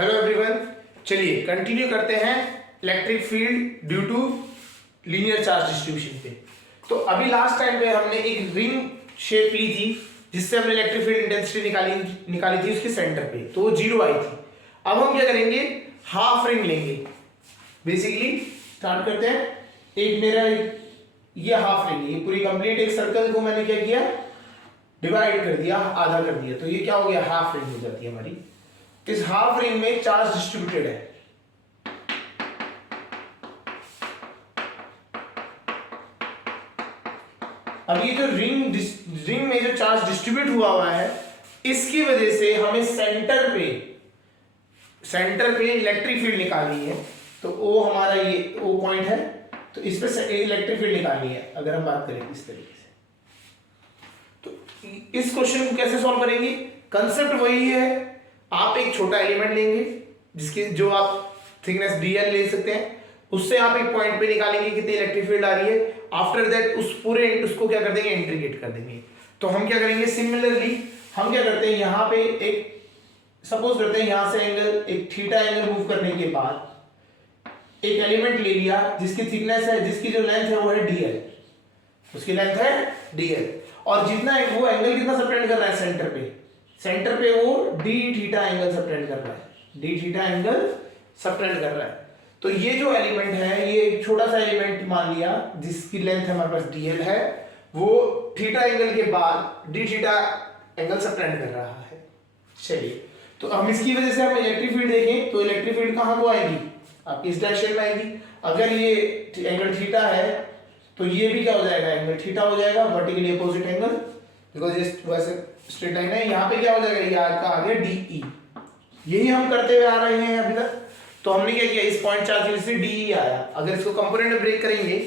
Hello everyone, चलिए continue करते हैं electric field due to linear charge distribution पे। तो अभी लास्ट टाइम पे हमने एक रिंग शेप ली थी जिससे हमने इलेक्ट्रिक फील्ड इंटेंसिटी निकाली थी उसके सेंटर पे, तो वो 0 आई थी। अब हम क्या करेंगे, हाफ रिंग लेंगे। बेसिकली स्टार्ट करते हैं। एक मेरा ये हाफ रिंग, ये पूरी कंप्लीट एक सर्कल को मैंने क्या किया, डिवाइड कर दिया, आधा कर दिया, तो ये क्या हो गया, हाफ रिंग हो जाती है हमारी। इस हाफ रिंग में चार्ज डिस्ट्रीब्यूटेड है। अब ये जो रिंग में जो चार्ज डिस्ट्रीब्यूट हुआ है, इसकी वजह से हमें सेंटर पे इलेक्ट्रिक फील्ड निकालनी है। तो वो हमारा ये वो पॉइंट है, तो इस पे इलेक्ट्रिक फील्ड निकालनी है। अगर हम बात करें इस तरीके से, तो इस क्वेश्चन को कैसे सॉल्व करेंगे, कंसेप्ट वही है। आप एक छोटा एलिमेंट लेंगे जिसकी जो आप थिकनेस dl ले सकते हैं, उससे आप एक पॉइंट पे निकालेंगे कितनी इलेक्ट्रिक फील्ड आ रही है। आफ्टर दैट उस पूरे उसको क्या कर देंगे, इंटीग्रेट कर देंगे। तो हम क्या करेंगे, सिमिलरली हम क्या करते हैं, यहाँ पे एक सपोज करते हैं यहां से एंगल, एक थीटा एंगल मूव करने के बाद एक एलिमेंट ले लिया जिसकी थिकनेस है, जिसकी जो लेंथ है वो है dl, उसकी लेंथ है dl, और जितना वो एंगल कितना सबटेंड कर रहा है, सेंटर पे वो d थीटा एंगल सबटेंड कर रहा है, d थीटा एंगल सबटेंड कर रहा है। तो ये जो एलिमेंट है, ये एक छोटा सा एलिमेंट मान लिया जिसकी लेंथ हमारे पास dl है, वो थीटा एंगल के बाद d थीटा एंगल सबटेंड कर रहा है। चलिए, तो हम इसकी वजह से हम इलेक्ट्रिक फील्ड देखें तो इलेक्ट्रिक फील्ड कहां को आएगी, आपकी इस डायरेक्शन में आएगी। अगर ये एंगल थीटा है तो ये भी क्या हो जाएगा, एंगल थीटा हो जाएगा, वर्टिकली अपोजिट एंगल, बिकॉज ये वैसे स्ट्रेट लाइन है। यहाँ पे क्या हो जाएगा, ये आपका आ गया DE। यही हम करते हुए आ रहे हैं अभी तक। तो हमने क्या किया, इस पॉइंट चार्ज से DE आया। अगर इसको कंपोनेंट में ब्रेक करेंगे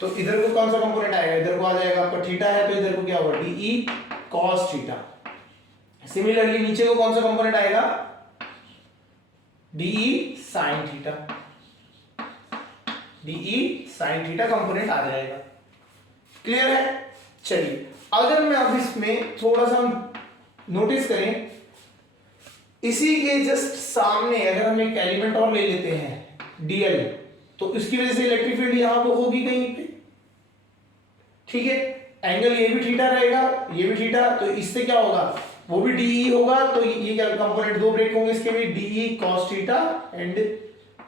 तो इधर को कौन सा कंपोनेंट आएगा, इधर को आ जाएगा आपका थीटा है, तो इधर को क्या होगा, DE cos थीटा। सिमिलरली नीचे को कौन सा कंपोनेंट आएगा, DE sin theta, DE sin theta component आ जाएगा। क्लियर है। चलिए, अगर मैं अब इसमें थोड़ा सा नोटिस करें, इसी के जस्ट सामने अगर हम एक एलिमेंट और ले लेते हैं dl, तो इसकी वजह से इलेक्ट्रिक फील्ड यहां पर होगी कहीं पे, ठीक है। एंगल ये भी थीटा रहेगा, ये भी थीटा, तो इससे क्या होगा, वो भी DE होगा। तो ये क्या कंपोनेंट दो ब्रेक होंगे इसके भी, DE cos थीटा एंड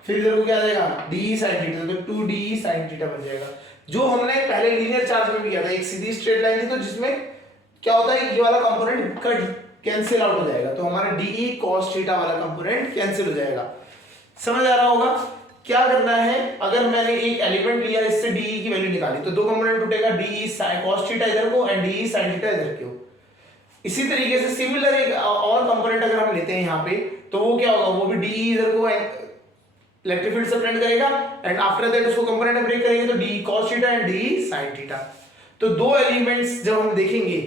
फिर इधर को क्या आ जाएगा, DE sin थीटा, तो 2DE sin थीटा बन जाएगा। जो हमने पहले लीनियर चार्ज में भी किया था, एक सीधी स्ट्रेट लाइन थी, तो जिसमें क्या होता है, ये वाला कंपोनेंट कट कैंसिल आउट हो जाएगा, तो हमारा DE cos थीटा वाला कंपोनेंट कैंसिल हो जाएगा। समझ आ रहा होगा क्या करना है। अगर मैंने एक एलिमेंट लिया, इससे DE की वैल्यू निकाली, तो दो कंपोनेंट टूटेगा, DE cos थीटा इधर को एंड DE sin थीटा इधर को। इसी तरीके से सिमिलर एक और कंपोनेंट अगर हम लेते हैं यहाँ पे, तो वो क्या होगा, वो भी DE इधर को इलेक्ट्रिक फील्ड सबटेंड करेगा एंड आफ्टर दैट उसको कंपोनेंट में ब्रेक करेंगे तो DE cos theta and DE sin theta. तो दो एलिमेंट्स जब हम देखेंगे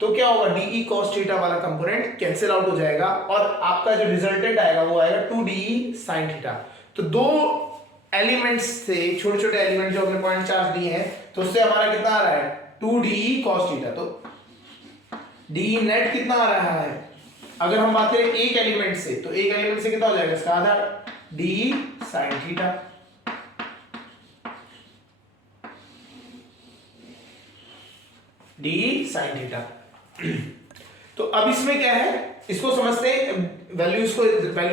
तो क्या होगा, DE cos थीटा वाला कंपोनेंट कैंसिल आउट हो जाएगा और आपका जो रिजल्टेंट आएगा वो आएगा 2DE sin थीटा। तो दो एलिमेंट्स से, छोटे छोटे एलिमेंट जो हमने पॉइंट चार्ज दिए हैं, तो उससे हमारा कितना आ रहा है, 2DE cos थीटा। तो DE नेट कितना आ रहा है, अगर हम बात करें एक एलिमेंट से, तो एक एलिमेंट से कितना हो जाएगा, इसका आधा, DE sin theta. DE sin theta. तो अब इसमें क्या है, इसको समझते हैं, वैल्यू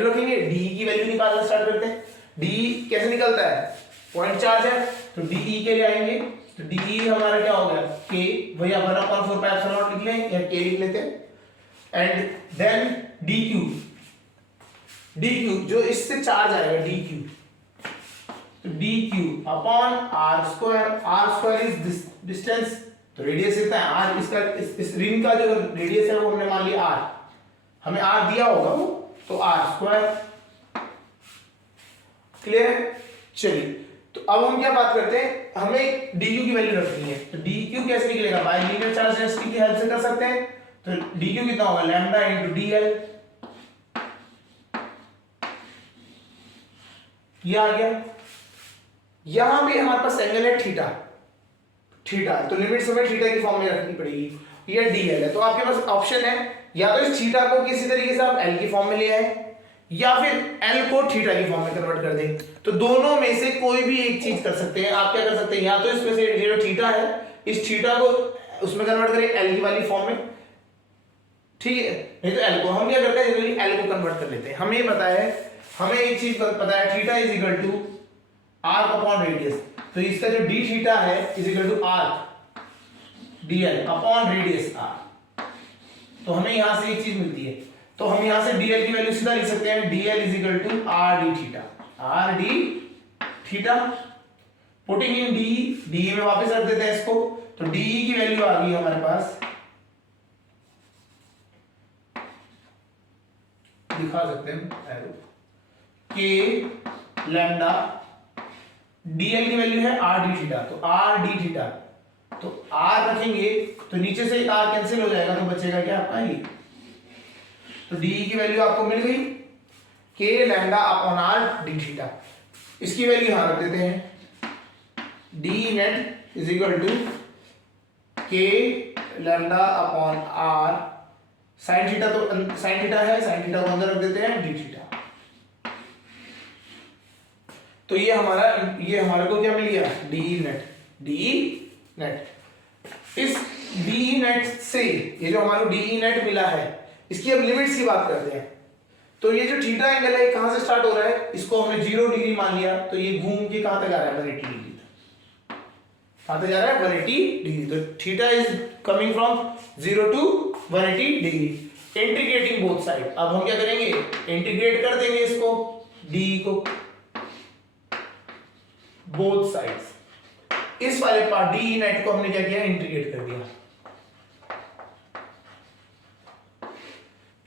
रखेंगे, DE की वैल्यू निकालना स्टार्ट करते हैं। DE कैसे निकलता है, पॉइंट चार्ज है तो DE के लिए आएंगे, तो DE हमारा क्या हो गया, K, वही 1/4 लिख लें या K लिख लेते हैं, एंड देन dq जो इससे चार्ज आएगा dq, तो dq upon r² is distance, तो रेडियस इतना है r, इसका इस रिंग का जो रेडियस है वो हमने मान लिया r, हमें r दिया होगा वो, तो r²। क्लियर है। चलिए, तो अब हम क्या बात करते हैं, हमें dq की वैल्यू रखनी है, तो dq कैसे निकलेगा, बाय लीनियर चार्ज डेंसिटी की हेल्प से कर सकते हैं। तो dq कितना होगा, लैम्डा इनटू dl, ये आ गया। यहां भी हमारे पास एंगल है थीटा, तो लिमिट्स हमें थीटा की फॉर्म में रखनी पड़ेगी, ये dl है। तो आपके पास ऑप्शन है, या तो इस थीटा को किसी तरीके से आप l की फॉर्म में ले आए, या फिर एल को थीटा की फॉर्म में कन्वर्ट कर दें। तो दोनों में से कोई भी एक चीज कर सकते हैं। आप क्या कर सकते हैं, या तो इसमें से ये जो थीटा है इस थीटा को उसमें कन्वर्ट करें एल की वाली फॉर्म में, ठीक है, नहीं तो एल को हम क्या करते हैं जनरली एल को कन्वर्ट कर लेते हैं। हमें पता है, हमें एक चीज पता है, theta is equal to r upon radius. तो इसका जो डी थीटा है is equal to r dl upon radius r. तो हमें यहां से एक चीज मिलती है, तो हम यहां से dl की वैल्यू सीधा लिख सकते हैं, dl is equal to r D theta, r D theta. Putting in d में वापस रख देते हैं इसको, तो डी की वैल्यू आ गई हमारे पास, दिखा सकते हैं के लैम्डा, dl की वैल्यू है आर डी थीटा, तो आर डी थीटा, तो r रखेंगे तो नीचे से r कैंसिल हो जाएगा, तो बचेगा क्या आपका ये। तो डी की वैल्यू आपको मिल गई K lambda upon R D theta. इसकी वैल्यू यहां रख देते हैं, D net is equal to के lambda upon R sine theta, तो साइन थीटा है, साइन थीटा को अंदर रख देते हैं डी थीटा। तो ये हमारे को क्या मिल गया, डी नेट। इस डी नेट से ये जो हमारे डी नेट मिला है, इसकी अब लिमिट्स की बात करते हैं। तो ये जो थीटा एंगल है कहां से स्टार्ट हो रहा है, इसको हमने 0 डिग्री मान लिया, तो ये घूम के कहां तक आ रहा है 180 डिग्री तक, कहां तक जा रहा है 180 डिग्री। तो theta is coming from 0 to 180 degree, integrating both side. अब हम क्या करेंगे, इंटीग्रेट कर देंगे इसको डी को बोथ साइड्स। इस वाले पार्ट डी नेट को हमने क्या किया, इंटीग्रेट कर दिया।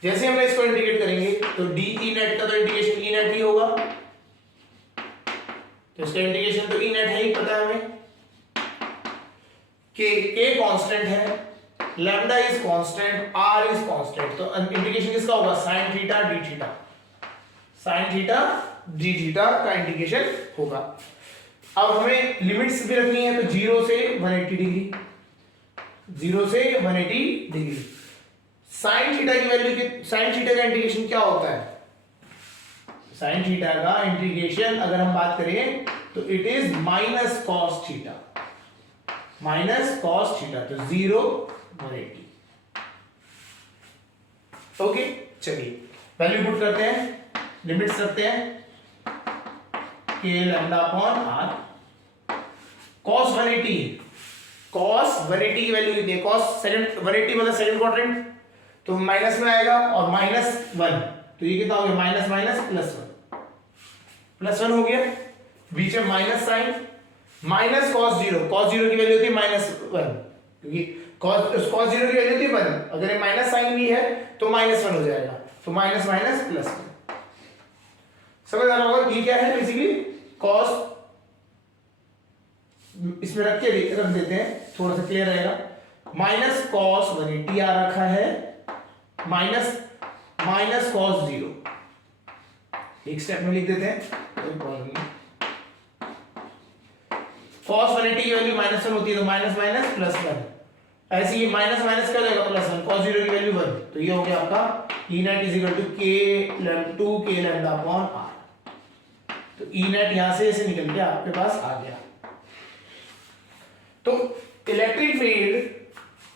जैसे हमने इसको इंटीग्रेट करेंगे तो डी ई नेट का तो इंटीग्रेशन ई नेट ही होगा, तो इसका इंटीग्रेशन तो ई नेट है ही, पता है हमें। के कांस्टेंट है, lambda is constant, r is constant, तो इंटीग्रेशन किसका होगा, sine theta D theta, sine theta D theta का इंटीग्रेशन होगा। अब हमें लिमिट्स भी रखनी है, तो 0 से 180 डिग्री, 0 से 180 डिग्री। साइन थीटा की वैल्यू की, साइन थीटा का इंटीग्रेशन क्या होता है, साइन थीटा का इंटीग्रेशन अगर हम बात करें तो it is minus cos theta, minus cos theta, तो 0 180। ओके, चलिए वैल्यू पुट करते हैं, लिमिट्स रखते हैं, k lambda upon r cos 180, cos 180 की वैल्यू कितनी है, कॉस 180 मतलब सेकंड क्वाड्रेंट, तो माइनस में आएगा और -1, तो ये कितना हो गया, माइनस माइनस प्लस वन हो गया, बीच में minus sine, minus cos 0, cos 0 की वैल्यू होती है -1, क्योंकि कॉस 0 की वैल्यू होती है 1, अगर ये माइनस साइन भी है तो -1 हो जाएगा, तो माइनस माइनस प्लस 1। समझ आ रहा होगा ये क्या है, बेसिकली कॉस, इसमें रख देते हैं, थोड़ा सा क्लियर रहेगा। माइनस कॉस 180 आ रखा है, माइनस कॉस 0, एक स्टेप में लिख देते हैं, कोई प्रॉब्लम नहीं। कॉस 180 की वैल्यू -1 होती है, तो माइनस माइनस प्लस 1, ऐसे ही माइनस माइनस क्या हो जाएगा +1, cos 0 की वैल्यू 1, तो ये हो गया आपका E net is equal to k 2k lambda upon r। तो E net यहां से ऐसे निकल के आपके पास आ गया। तो electric field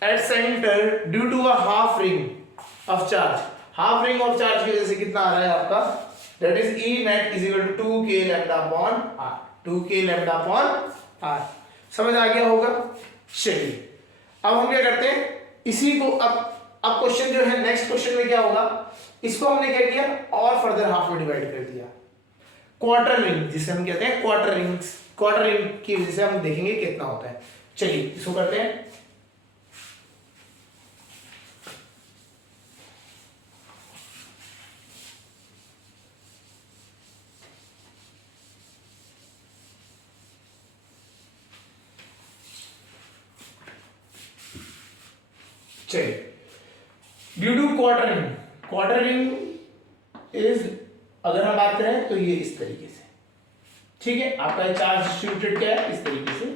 at centre due to a half ring of charge, half ring of charge की वजह से कितना आ रहा है आपका, that is E net is equal to 2k lambda upon r, 2k lambda upon r। समझ आ गया होगा। चलिए अब हम क्या करते हैं, इसी को अब क्वेश्चन जो है नेक्स्ट क्वेश्चन में क्या होगा, इसको हमने क्या किया और फर्दर हाफ में डिवाइड कर दिया। क्वार्टर रिंग जिसे हम कहते हैं क्वार्टर रिंग की वजह से हम देखेंगे कितना होता है। चलिए इसको करते हैं। चलिए due to quarter ring is, अगर हम बात करें तो ये इस तरीके से, ठीक है, आपका चार्ज डिस्ट्रीब्यूटेड क्या है, इस तरीके से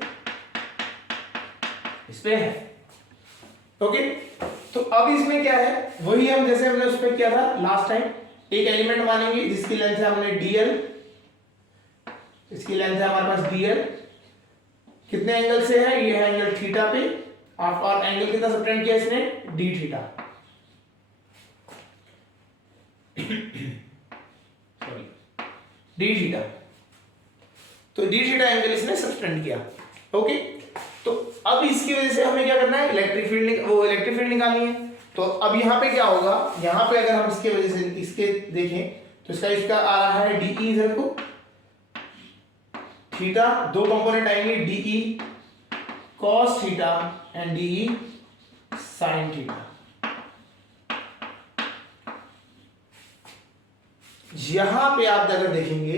इस पे है। ओके, तो अब इसमें क्या है, वही हम जैसे हमने उस पे किया था लास्ट टाइम, एक एलिमेंट मानेंगे जिसकी लेंथ है हमने dl, इसकी लेंथ है हमारे पास dl, कितने एंगल से है, ये है एंगल थीटा पे, और एंगल कितना सब्टेंड किया इसने, d theta, sorry d theta, तो d थीटा एंगल इसने सब्टेंड किया। ओके, तो अब इसकी वजह से हमें क्या करना है, इलेक्ट्रिक फील्ड निकालनी है। तो अब यहाँ पे क्या होगा, यहाँ पे अगर हम इसके वजह से इसके देखें तो इसका आ रहा है डी ई, इधर को थीटा, दो कंपोनेंट आएंगे D E cos theta and D E sine theta. यहां पे आप अगर देखेंगे,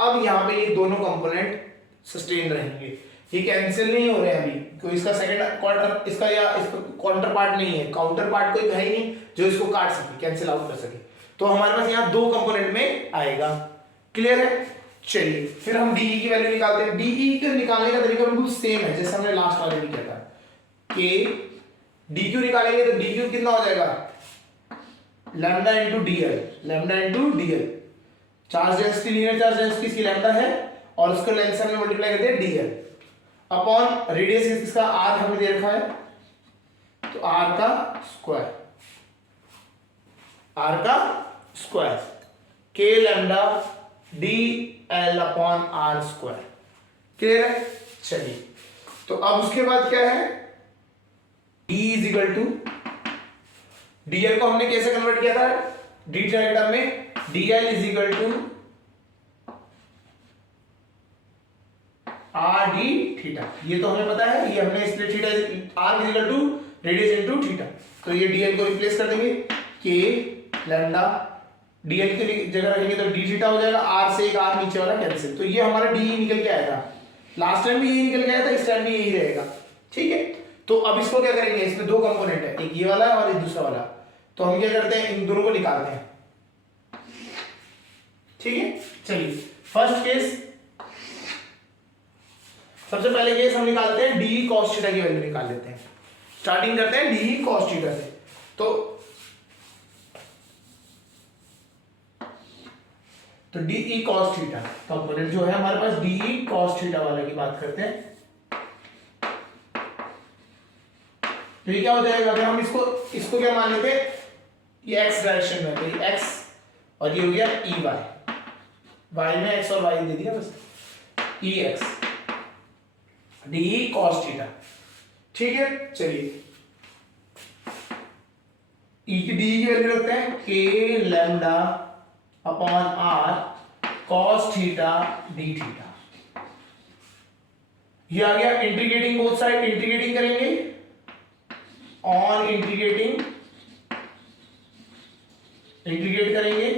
अब यहां पे ये दोनों कंपोनेंट सस्टेन रहेंगे, ये कैंसिल नहीं हो रहे हैं अभी, कोई इसका सेकंड क्वार्टर इसका या इसका काउंटर पार्ट नहीं है, काउंटर पार्ट कोई है ही नहीं जो इसको काट सके, कैंसिल आउट कर सके। तो हमारे पास यहाँ दो कंपोनेंट में आएगा। क्लियर है? चलिए फिर हम डीई की वैल्यू निकालते हैं। डीई के निकालने का तरीका बिल्कुल सेम है जैसे हमने लास्ट वाले में किया था। के डी क्यू निकालेंगे तो डी क्यू कितना हो जाएगा, lambda into dl, lambda into dl, charge density, linear charge density इसकी लैम्डा है और उसको लेंथ से हमने मल्टीप्लाई करते हैं डीएल अपॉन रेडियस इसका आर हमें दे रखा है, तो आर का स्क्वायर, आर का square, k lambda d l upon are square. Clear है? चलिए तो अब उसके बाद क्या है, D is equal to dl को हमने कैसे कन्वर्ट किया था डी थीटा में, dl is equal to r D theta, ये तो हमें पता है, ये हमने इसलिए theta r is equal to radius into theta, तो ये डीएल को रिप्लेस कर देंगे, के लैम्डा डीएल की जगह रखेंगे तो डी थीटा हो जाएगा, आर से एक आर नीचे वाला कैंसिल, तो ये हमारा डी निकल के आया था, लास्ट टाइम भी यही निकल के आया था, इस टाइम भी यही रहेगा। ठीक है, तो अब इसको क्या करेंगे, इसमें दो कंपोनेंट है, एक ये वाला और एक दूसरा वाला, तो हम क्या करते हैं, इन दोनों को निकालते हैं। ठीक है, चलिए फर्स्ट केस, सबसे पहले केस हम निकालते हैं डी कॉस थीटा की वैल्यू निकाल लेते हैं। स्टार्टिंग करते हैं डी कॉस थीटा से, तो डी कॉस थीटा कंपोनेंट जो है हमारे पास, डी कॉस थीटा वाले की बात करते हैं, तो ये क्या हो जाएगा, अगर हम इसको क्या मान लेते हैं, ये एक्स डायरेक्शन में, तो ये एक्स और ये हो गया ई वाई, वाई में एक्स और वाई दे दिया बस, ई एक्स डी कॉस थीटा। ठीक है, चलिए ई की डी की वैल्यू रखते हैं, k lambda upon r cos theta D theta, ये आ गया, इंटीग्रेटिंग बोथ साइड, इंटीग्रेटिंग करेंगे, ऑन इंटीग्रेटिंग इंटीग्रेट करेंगे,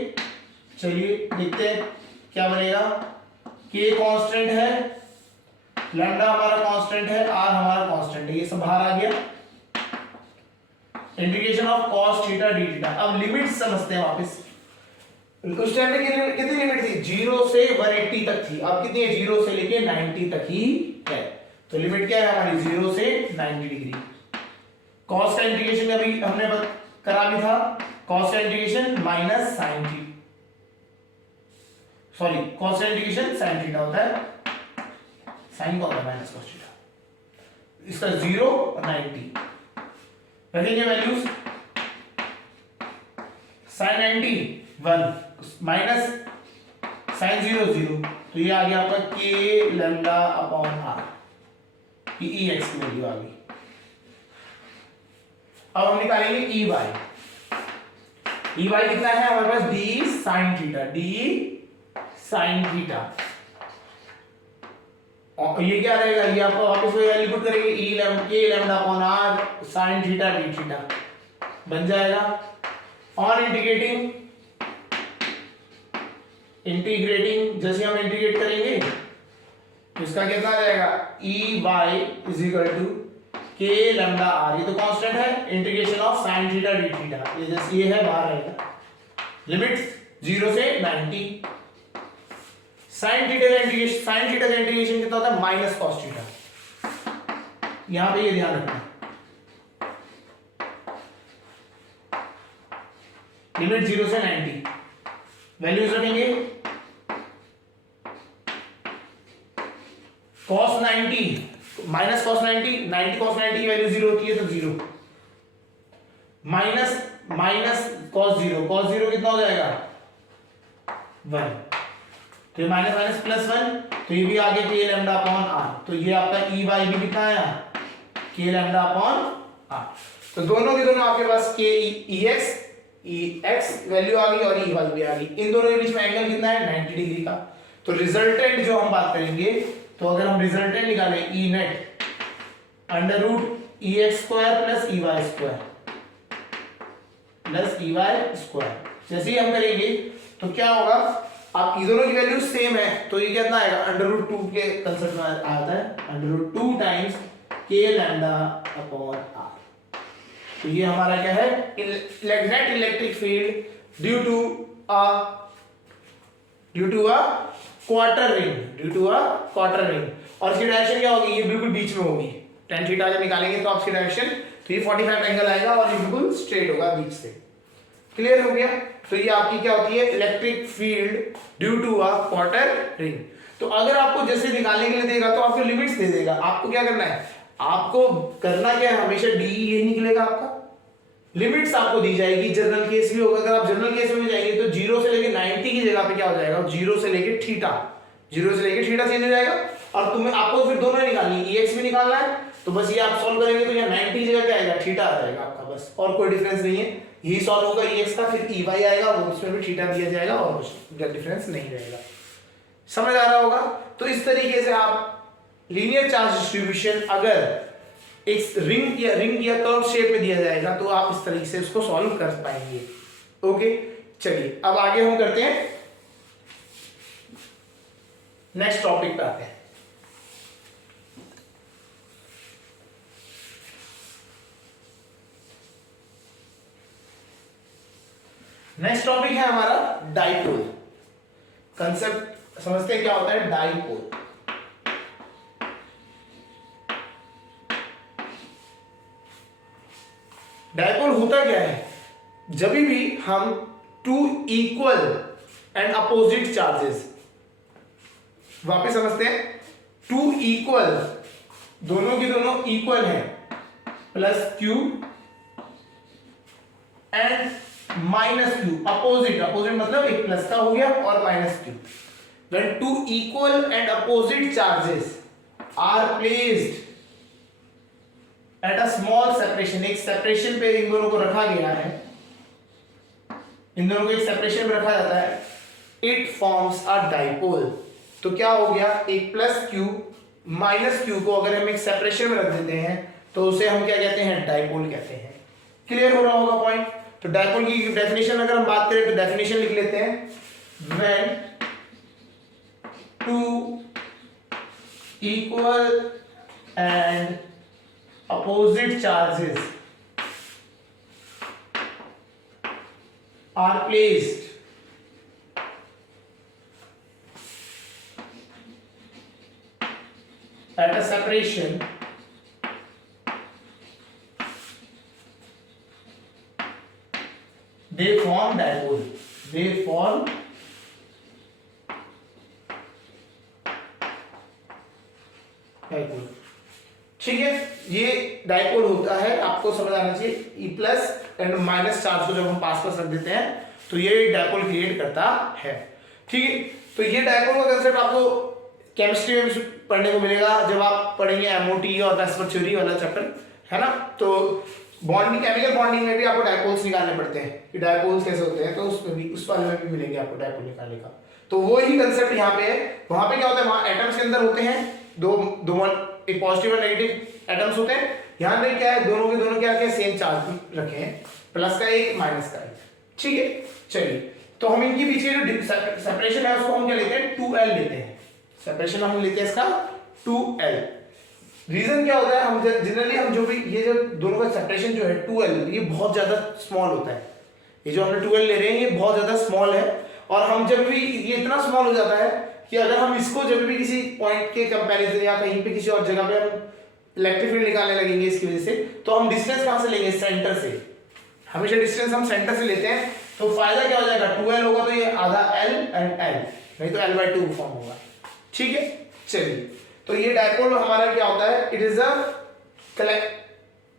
चलिए देखते हैं क्या बनेगा, के कांस्टेंट है, लैम्डा हमारा कांस्टेंट है, आर हमारा कांस्टेंट है, ये सब बाहर आ गया, integration of cos theta D theta. अब लिमिट समझते हैं वापस, उस टाइम पे कितनी लिमिट थी, 0 से 180 तक थी, अब कितनी है, 0 से लेके 90 तक ही है, तो लिमिट क्या है हमारी, 0 से 90 डिग्री। कॉस का इंटीग्रेशन अभी हमने करा भी था, कॉस का integration minus sine theta, sorry cos का इंटीग्रेशन साइन थीटा होता है, साइन का होता है माइनस कॉस थीटा, इसका 0 और 90 रखेंगे वैल्यूज, साइन 90 1 माइनस साइन 0 0, तो ये आ गया आपका k lambda upon r, E x की वैल्यू आ गई। अब हम निकालेंगे ई वाई, ई वाई कितना है हमारे पास, D sine theta, D sine theta, और ये क्या रहेगा, ये आपको वापस वैल्यू पुट करेंगे, E lambda upon R sine theta D theta बन जाएगा, और इंटीग्रेटिंग जैसे हम इंटीग्रेट करेंगे इसका कितना आ जाएगा, E y is equal to के लैम्डा आर, ये तो कांस्टेंट है, integration of sine theta D theta, ये जैसे ये है बाहर आएगा, लिमिट 0 से 90, साइन थीटा का इंटीग्रेशन कितना होता है, माइनस कॉस थीटा, यहां पे ये ध्यान रखना, लिमिट 0 से 90, वैल्यूज रखेंगे cos 90 माइनस cos 90 cos 90 की वैल्यू 0 होती है तो 0 माइनस cos 0 कितना हो जाएगा 1, तो ये माइनस माइनस प्लस 1, तो ये भी आगे k लैम्डा अपॉन r, तो ये आपका ई वाई भी कितना आया k लैम्डा अपॉन r। तो दोनों के दोनों आपके पास k एक्स वैल्यू आ गई और ई वाई भी आ गई। इन दोनों के बीच में एंगल कितना है 90 डिग्री का। तो रिजल्टेंट जो हम बात करेंगे, तो अगर हम रिजल्टेंट निकालें E net under root E X square plus E Y square plus E Y square, जैसे ही हम करेंगे तो क्या होगा, आप दोनों की वैल्यू सेम है तो ये कितना आएगा अंडर रूट 2 के कंसेप्ट में आता है under root 2 times k lambda upon r. तो ये हमारा क्या है net electric field due to a quarter ring और इसकी डायरेक्शन क्या होगी, ये बिल्कुल बीच में होगी। tan थीटा जब निकालेंगे तो आपकी डायरेक्शन, तो ये 45 एंगल आएगा और ये बिल्कुल स्ट्रेट होगा बीच से। क्लियर हो गया। तो ये आपकी क्या होती है electric field due to a quarter ring. तो अगर आपको जैसे निकालने के लिए देगा तो आपको लिमिट्स दे देगा, आपको क्या करना है, आपको करना क्या है, हमेशा डी ये निकलेगा आपका, लिमिट्स आपको दी जाएगी। जनरल केस भी होगा, अगर आप जनरल केस में जाएंगे तो 0 से लेके 90 की जगह पे क्या हो जाएगा 0 से लेके थीटा चेंज हो जाएगा और तुम्हें आपको फिर दोनों निकालनी है, एक्स भी निकालना है, तो बस ये आप सॉल्व करेंगे तो यहाँ 90 की जगह क्या आएगा थीटा आ जाएगा आपका, बस और कोई डिफरेंस नहीं है। यही सॉल्व होगा एक्स का, फिर ई वाई आएगा वो उसमें भी थीटा दिया जाएगा और कुछ डिफरेंस नहीं रहेगा। समझ आ रहा होगा। तो इस तरीके से आप लीनियर चार्ज डिस्ट्रीब्यूशन अगर एक रिंग या कर्व शेप में दिया जाएगा तो आप इस तरीके से उसको सॉल्व कर पाएंगे। ओके, चलिए अब आगे हम करते हैं, नेक्स्ट टॉपिक पे आते हैं। नेक्स्ट टॉपिक है हमारा डाइपोल। कंसेप्ट समझते हैं क्या होता है डाइपोल। डाइपोल होता क्या है, जब भी हम two equal and opposite charges, वापस समझते हैं, टू इक्वल दोनों की दोनों इक्वल है plus Q and minus Q, opposite मतलब एक प्लस का हो गया और minus Q. when two equal and opposite charges are placed at a small separation, एक सेपरेशन पे इन दोनों को रखा गया है, इन दोनों को एक सेपरेशन में रखा जाता है, it forms a dipole। तो क्या हो गया, एक प्लस क्यू माइनस क्यू को अगर हम एक सेपरेशन में रख देते हैं तो उसे हम क्या कहते हैं डाइपोल कहते हैं। क्लियर हो रहा होगा पॉइंट। तो डाइपोल की डेफिनेशन अगर हम बात करें तो डेफिनेशन लिख लेते हैं, when two equal and opposite charges are placed at a separation they form dipole, they form dipole. ठीक है, ये डाइपोल होता है, आपको समझ आना चाहिए। E plus and minus charge को जब हम पास रख देते हैं तो ये डाइपोल क्रिएट करता है। ठीक है, तो ये डाइपोल का कंसेप्ट आपको केमिस्ट्री में भी पढ़ने को मिलेगा जब आप पढ़ेंगे एमओटी और वेस्पर थ्योरी वाला चैप्टर, है ना। तो बॉन्डिंग, केमिकल बॉन्डिंग में भी आपको डाइपोल्स निकालने पड़ते हैं कि डाइपोल्स कैसे होते हैं, तो उसमें भी उस वाले में भी मिलेंगे आपको डाइपोल निकालने का। तो वो ही कंसेप्ट यहाँ पे है। वहां पे क्या होता है, वहां एटम्स के अंदर होते हैं दो एक पॉजिटिव और नेगेटिव एटम्स होते हैं। यहाँ पे क्या है, दोनों के दोनों क्या क्या सेम चार्ज रखे हैं, प्लस का एक माइनस का एक। ठीक है, चलिए तो हम इनके पीछे जो सेपरेशन है उसको हम क्या लेते हैं 2L लेते हैं। सेपरेशन हम लेते हैं इसका 2L। रीजन क्या होता है, हम जनरली हम जो भी ये जो दोनों का सेपरेशन जो है 2L, ये बहुत ज्यादा स्मॉल होता है। ये जो हमने 2L ले रहे हैं ये बहुत ज्यादा स्मॉल है, और हम जब भी ये इतना स्मॉल हो जाता है कि अगर हम इसको जब भी किसी पॉइंट के कंपैरिजन या कहीं पे किसी और जगह पे हम इलेक्ट्रिक फील्ड निकालने लगेंगे इसकी वजह से, तो हम डिस्टेंस कहां से लेंगे, सेंटर से। हमेशा डिस्टेंस हम सेंटर से लेते हैं। तो फायदा क्या हो जाएगा, 2l होगा तो ये आधा l एंड l, नहीं तो l/2 फॉर्म होगा। ठीक है, चलिए तो ये डायपोल हमारा क्या होता है, it is a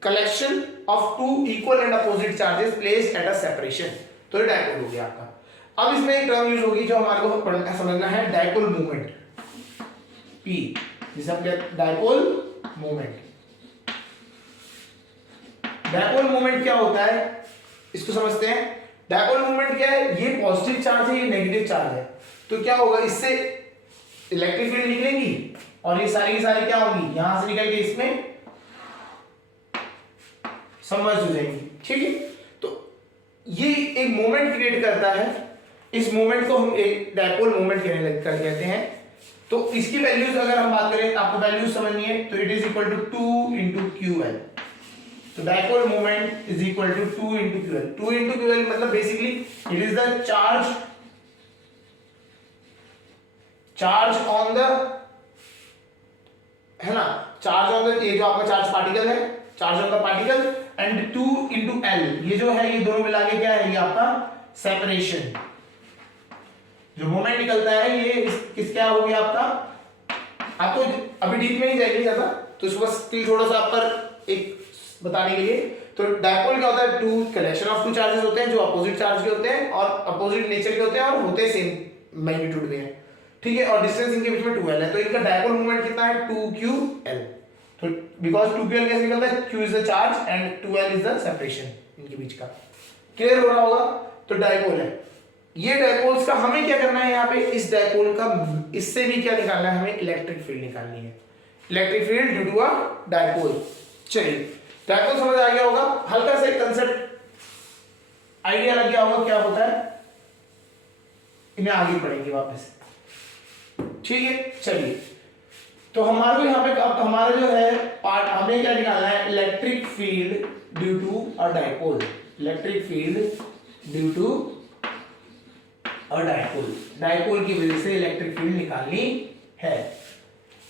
collection of two equal and opposite charges placed at a separation, तो ये डायपोल हो गया आपका। अब इसमें एक टर्म यूज होगी जो हमारे को पढ़ना समझना है, डायपोल मूवमेंट P, जिसे हम कहते हैं डायपोल मूवमेंट। डायपोल मूवमेंट क्या होता है इसको समझते हैं। डायपोल मूवमेंट क्या है, ये पॉजिटिव चार्ज है, ये नेगेटिव चार्ज है, तो क्या होगा, इससे इलेक्ट्रिक फील्ड निकलेगी और ये सारी की सारी क्या होगी, यहां से निकल के इसमें सबमर्ज हो जाएंगी। ठीक है, तो ये एक मोमेंट क्रिएट करता है, इस मोमेंट को हम एक डायपोल मोमेंट कहते हैं। तो इसकी वैल्यूज अगर हम बात करें, आपको वैल्यूज समझनी है, तो it is equal to 2 into QL। तो dipole moment is equal to 2 into QL। 2 into QL मतलब basically it is the charge on the, है ना, चार्ज ऑन द, ये जो आपका चार्ज पार्टिकल है, charge on the particle, and 2 into L, ये जो है ये दोनों मिला के क्या है, ये आपका सेपरेशन। जो मोमेंट निकलता है ये किस क्या हो गया आपका, आपको अभी डीप में नहीं जाएगी ज्यादा, तो इसको बस स्टिल थोड़ा सा आप पर एक बताने के लिए। तो डायपोल क्या होता है, two collection of two charges होते हैं जो अपोजिट चार्ज के होते हैं और अपोजिट नेचर के होते हैं और होते सेम मैग्नीट्यूड में है। ठीक है, और डिस्टेंस इनके बीच में 2l है, तो इनका डायपोल मूवमेंट कितना है, 2QL। तो बिकॉज 2QL कैसे निकलता है, Q is the charge and 2l is the separation इनके बीच का। क्लियर हो रहा होगा, तो डायपोल है ये। डायपोल्स का हमें क्या करना है यहाँ पे, इस डायपोल का इससे भी क्या निकालना है, हमें इलेक्ट्रिक फील्ड निकालनी है, electric field due to a dipole. चलिए डायपोल समझ आ गया होगा, हल्का सा कंसेप्ट आइडिया लग गया होगा क्या होता है, इन्हें आगे पढ़ेंगे वापस। ठीक है, चलिए तो हमारे को यहाँ पे अब हमारा जो है पार्ट, हमें क्या निकालना है, electric field due to a dipole, electric field due to a dipole, dipole की वजह से इलेक्ट्रिक फील्ड निकालनी है।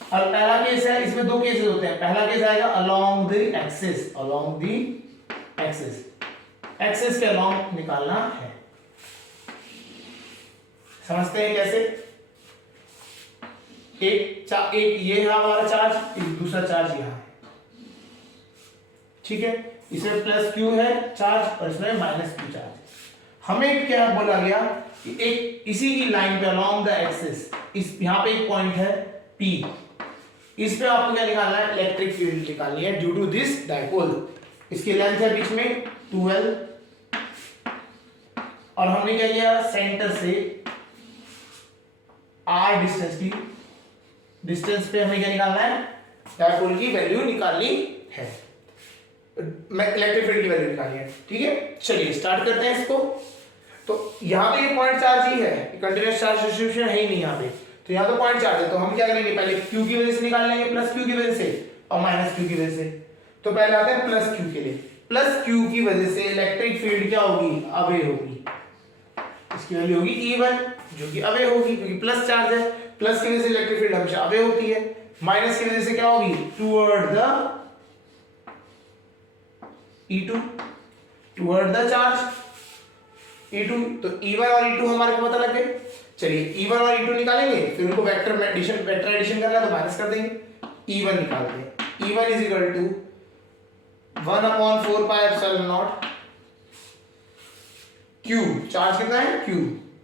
और पहला केस है, इसमें दो केसेस होते हैं। पहला केस आएगा along the axis, along the axis, axis के अलोंग निकालना है। समझते हैं कैसे, एक ये है हमारा चार्ज, एक दूसरा चार्ज यहां है। ठीक है, इसमें प्लस Q है चार्ज और इसमें माइनस Q चार्ज। हमें क्या बोला गया कि एक इसी की लाइन पे अलोंग द एक्सिस, इस यहां पे एक पॉइंट है P, इस पे आपको क्या निकालना है, इलेक्ट्रिक फील्ड निकालनी है ड्यू टू दिस डायपोल। इसकी लेंथ है बीच में 2l और हमने क्या किया, सेंटर से r डिस्टेंस पे हमें क्या निकालना है, डायपोल की वैल्यू निकालनी है, इलेक्ट्रिक फील्ड की वैल्यू निकालनी है। ठीक है, चलिए स्टार्ट करते हैं इसको। तो यहाँ पे ये पॉइंट चार्ज ही है, कंटीन्यूअस चार्ज डिस्ट्रीब्यूशन है ही नहीं यहाँ पे, तो यहाँ तो पॉइंट चार्ज है, तो हम क्या करेंगे, पहले Q की वजह से निकाल लेंगे, प्लस Q की वजह से और माइनस Q की वजह से। तो पहले आते हैं प्लस Q के लिए, प्लस Q की वजह से इलेक्ट्रिक फील्ड क्या होगी, अवे होगी, इसकी वैल्यू होगी E1 जो कि अवे होगी क्योंकि प्लस चार्ज है, प्लस की वजह से इलेक्ट्रिक फील्ड हमेशा अवे होती है, माइनस की वजह से क्या होगी, toward the E2, toward the charge E2। तो E1 और E2 हमारे को पता लग गए। चलिए E1 और E2 निकालेंगे, फिर उनको वेक्टर एडिशन करना है तो माइनस कर देंगे, E1 निकालते हैं। E1 is equal to 1/4 pi epsilon naught Q, charge कितना है Q,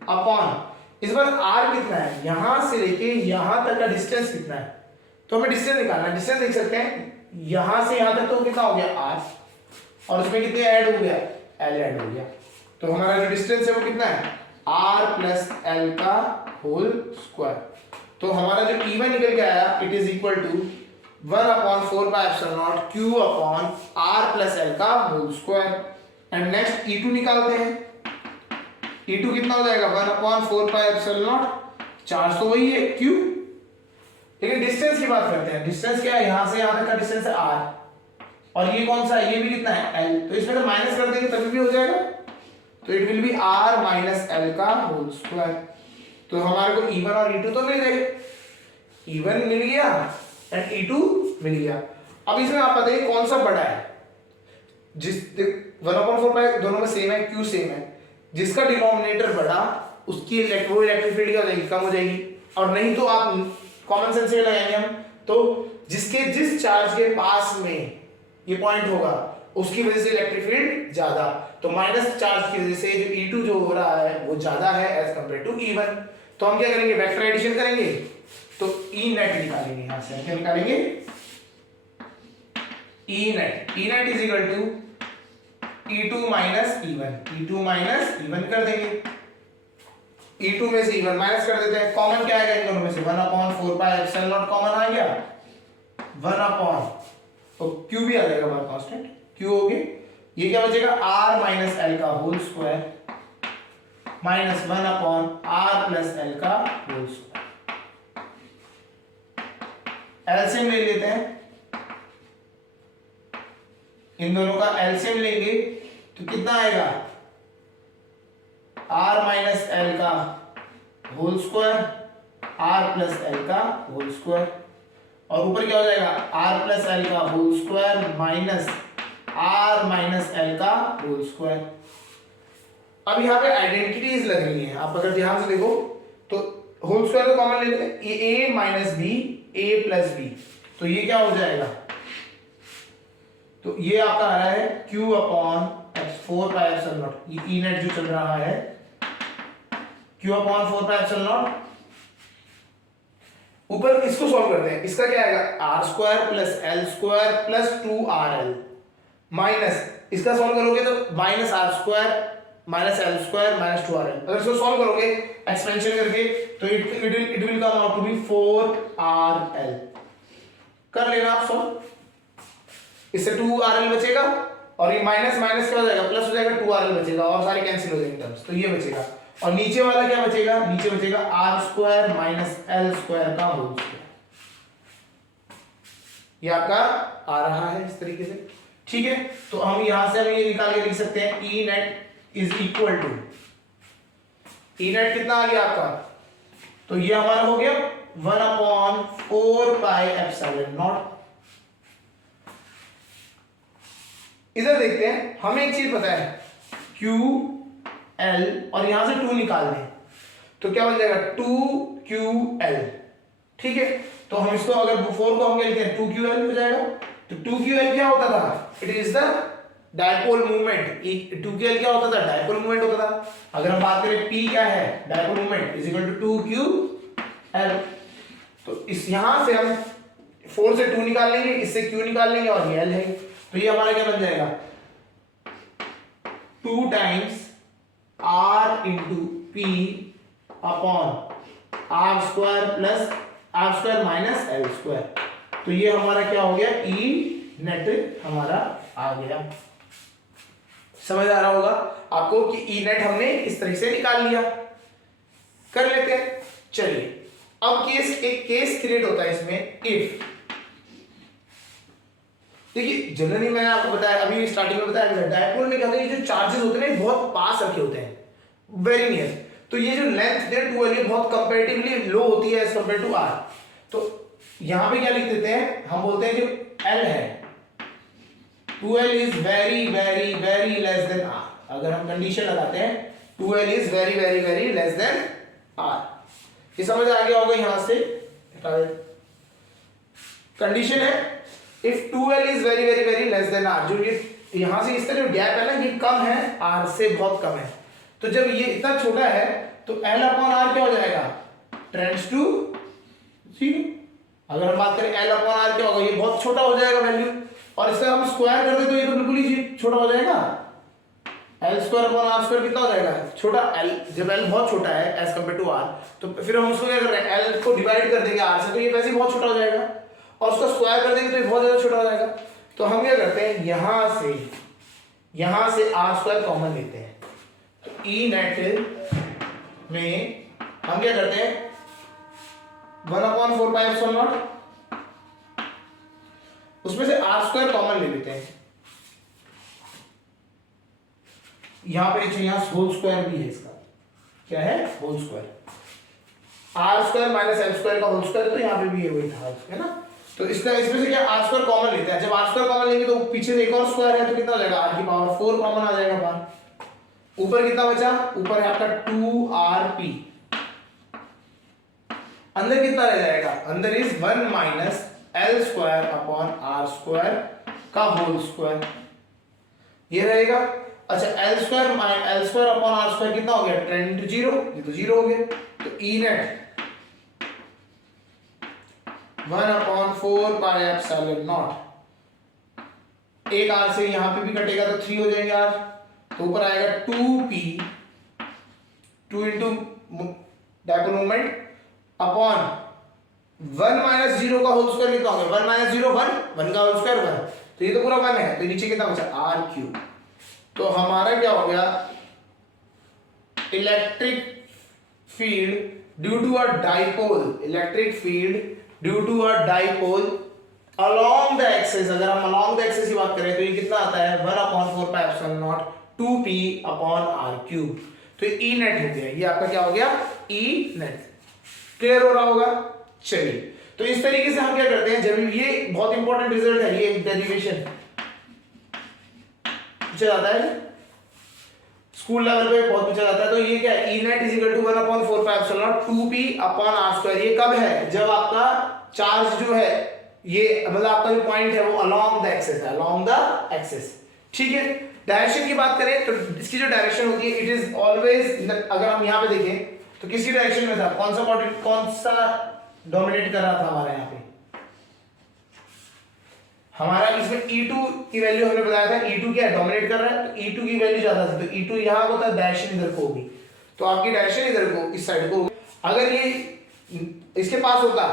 अपॉन इस बार R कितना है, यहां से लेके यहां तक का डिस्टेंस कितना है, तो हमें डिस्टेंस निकालना है। डिस्टेंस देख सकते हैं, यहां से यहां तक तो कितना हो गया R, और उसमें कितने ऐड हो गया, L ऐड हो गया, तो हमारा जो डिस्टेंस है वो कितना है, R प्लस L का होल स्क्वायर। तो हमारा जो E1 निकल के आया, it is equal to 1/4 pi epsilon naught Q upon R plus L का whole square. And next E2 निकालते हैं, E2 कितना हो जाएगा, 1/4 पाई एप्सिलॉन नॉट, चार्ज तो वही है Q, लेकिन डिस्टेंस की बात करते हैं। डिस्टेंस क्या है, यहां से यहां तक का डिस्टेंस है R, और ये कौन सा है, ये भी कितना है L, तो इसमें तो माइनस कर देंगे तभी भी हो जाएगा, तो it will be R minus L का होल स्क्वायर। तो हमारे को E1 और E2 तो मिल गए, E1 मिल गया एंड E2 मिल गया। अब इसमें आप बताइए कौन सा बड़ा है, जिस 1/4 पाई दोनों में सेम है, Q सेम है, जिसका डिनोमिनेटर बढ़ा उसकी वो इलेक्ट्रिक फील्ड क्या हो जाएगी, कम हो जाएगी। और नहीं तो आप कॉमन सेंस से लगाएंगे हम, तो जिस चार्ज के पास में ये पॉइंट होगा उसकी वजह से इलेक्ट्रिक फील्ड ज्यादा, तो माइनस चार्ज की वजह से जो E2 जो हो रहा है वो ज्यादा है एज कंपेयर टू E1। तो हम क्या करेंगे, वेक्टर एडिशन करेंगे, तो E नेट निकालेंगे। यहां से क्या निकालेंगे, E net is equal to E2 minus E1, E2 minus E1 कर देंगे। E2 में से E1 माइनस कर देते हैं, कॉमन क्या आएगा इन दोनों में से, 1/4 पाई एप्सिलॉन नॉट कॉमन आ गया, 1 तो Q भी आ जाएगा बाहर कांस्टेंट, Q हो गया। ये क्या बचेगा, R माइनस L का whole square minus 1/R plus L का होल स्क्वायर। एलसीएम ले लेते हैं, इन दोनों का एलसीएम लेंगे तो कितना आएगा, R माइनस L का whole square R plus L का होल स्क्वायर, और ऊपर क्या हो जाएगा, R प्लस L का whole square minus R minus L का होल स्क्वायर। अब यहाँ पे आइडेंटिटीज लग रही हैं, आप अगर ध्यान से देखो तो होल स्क्वायर को कॉमन लेते हैं, ए माइनस बी ए प्लस बी, तो ये क्या हो जाएगा, तो ये आपका आ रहा है Q upon 4 pi epsilon naught, ये E नेट जो चल रहा है Q upon 4 pi epsilon naught. ऊपर इसको सॉल्व करते हैं, इसका क्या आएगा, R square plus L square plus 2RL minus, इसका सॉल्व करोगे तो minus R square minus L square minus 2RL। अगर इसको सॉल्व करोगे एक्सपेंशन करके तो it will come out to be 4RL। कर लेना आप सॉल्व, इससे 2RL बचेगा और ये माइनस माइनस क्या हो जाएगा, प्लस हो जाएगा, 2RL बचेगा और सारे कैंसिल हो जाएंगे टर्म्स, तो ये बचेगा। और नीचे वाला क्या बचेगा, नीचे बचेगा R square minus L square का होल स्क्वायर, ये आपका आ रहा है इस तरीके से, ठीक है। तो हम यहां से हम ये निकाल के लिख सकते हैं, E net is equal to, E net कितना आ गया आपका, तो ये हमारा हो गया 1/4 पाई एप्सिलॉन नॉट। इधर देखते हैं, हमें एक चीज पता है, Q L और यहां से 2 निकाल दें तो क्या बन जाएगा, 2QL, ठीक है। तो हम इसको अगर 4 को हम क्या लिखते हैं, 2QL हो जाएगा। तो 2QL क्या होता था, it is the dipole movement, 2QL क्या होता था, डायपोल मूवमेंट होता था। अगर हम बात करें P क्या है, dipole movement is equal to 2QL। तो इस यहां से हम 4 से 2 निकाल लेंगे, इससे Q निकाल लेंगे और ये L है, तो ये हमारा क्या बन जाएगा, 2 times R into P upon R square plus R square minus L square. तो ये हमारा क्या हो गया, E नेट हमारा आ गया। समझ आ रहा होगा आपको कि E नेट हमने इस तरह से निकाल लिया। कर लेते हैं, चलिए अब एक केस क्रिएट होता है इसमें, इफ देखिए जनरली मैंने आपको बताया, अभी स्टार्टिंग में बताया, डायपोल में क्या होता है, ये जो चार्जेस होते हैं बहुत पास रखे होते हैं, वेरी नियर, तो ये जो लेंथ है 2L ये बहुत कंपैरेटिवली लो होती है एज कंपेयर टू R। तो यहां पे क्या लिख देते हैं, हम बोलते हैं जो L है 2L is very very very less than R। अगर हम कंडीशन लगाते हैं 2L is very very very less than R, ये समझ आ गया होगा। यहां से कंडीशन है if 2L is very very very less than R, जो ये यहां से इसका जो गैप है ना ये कम है, R से बहुत कम है। तो जब ये इतना छोटा है तो L अपॉन R क्या हो जाएगा, टेंड्स टू 0। अगर हम बात करें L अपॉन R क्या होगा, ये बहुत छोटा हो जाएगा वैल्यू, और इसका हम स्क्वायर कर दे तो ये तो बिल्कुल ही छोटा हो जाएगा। L square upon R square कितना हो जाएगा, छोटा। L जब L बहुत छोटा है एज कंपेयर टू R, तो फिर हम उसको क्या कर रहे हैं, L को डिवाइड कर देंगे R से, तो ये वैसे ही बहुत छोटा हो जाएगा, और उसका स्क्वायर कर देंगे तो ये बहुत ज्यादा छोटा हो जाएगा। तो हम क्या करते हैं, यहां से R स्क्वायर कॉमन लेते हैं, तो E नेट में हम क्या करते हैं, 1/4 पाई एप्सिलॉन नॉट, उसमें से R स्क्वायर कॉमन ले लेते हैं। यहां पे यहां होल स्क्वायर भी है, इसका क्या है, whole square, R square minus L square का होल स्क्वायर, तो यहां पे भी ये वही था, है ना। तो इसका इसमें से क्या R स्क्वायर कॉमन लेते हैं, जब R स्क्वायर कॉमन लेंगे तो पीछे से एक और स्क्वायर है, तो कितना हो जाएगा, R की पावर 4 कॉमन आ जाएगा बाहर। ऊपर कितना बचा, ऊपर है आपका 2rp, अंदर कितना रह जाएगा, अंदर is 1 minus L square upon are square का होल स्क्वायर, ये रहेगा। अच्छा L square upon are square कितना हो गया, 10 into 0, ये तो 0 हो गया, तो E net 1/4 pi epsilon not, एक आर से यहां पे भी कटेगा तो 3 हो जाएंगे आर, तो ऊपर आएगा 2p 2 into dipole moment upon 1 minus 0 का होल स्क्वायर कितना हो गया, 1 माइनस 0 1 का होल स्क्वायर 1, तो ये तो पूरा 1 है, तो नीचे कितना बचा आर क्यूब। तो हमारा क्या हो गया, electric field due to a dipole, electric field due to a dipole along the axis, अगर हम अलोंग द एक्सिस की बात करें तो ये कितना आता है 1/4 pi epsilon naught 2p upon R cube, तो ई नेट हो गया, ये आपका क्या हो गया ई नेट। क्लियर हो रहा होगा। चलिए तो इस तरीके से हम क्या करते हैं, जब ये बहुत इंपॉर्टेंट रिजल्ट है, ये डेरिवेशन पूछा जाता है स्कूल लेवल पे, बहुत पूछा जाता है, तो ये क्या है, E net is equal to 1/4 pi epsilon naught 2p upon are square. ये कब है, जब आपका चार्ज जो है ये मतलब आपका जो पॉइंट है वो अलोंग द एक्सिस है, अलोंग द एक्सिस, ठीक है। डायरेक्शन की बात करें तो इसकी जो डायरेक्शन होती है इट इज ऑलवेज, अगर हम यहां पे देखें तो किसी डायरेक्शन में था, कौन सा डोमिनेट कर रहा था हमारे यहाँ पे, हमारा इसमें E2 की वैल्यू हमने बताया था, E2 क्या है डोमिनेट कर रहा है, तो E2 की वैल्यू ज्यादा थी, तो E2 यहां होता है, डायरेक्शन इधर को होगी, तो आपकी डायरेक्शन इधर को इस साइड को होगी। अगर ये इसके पास होता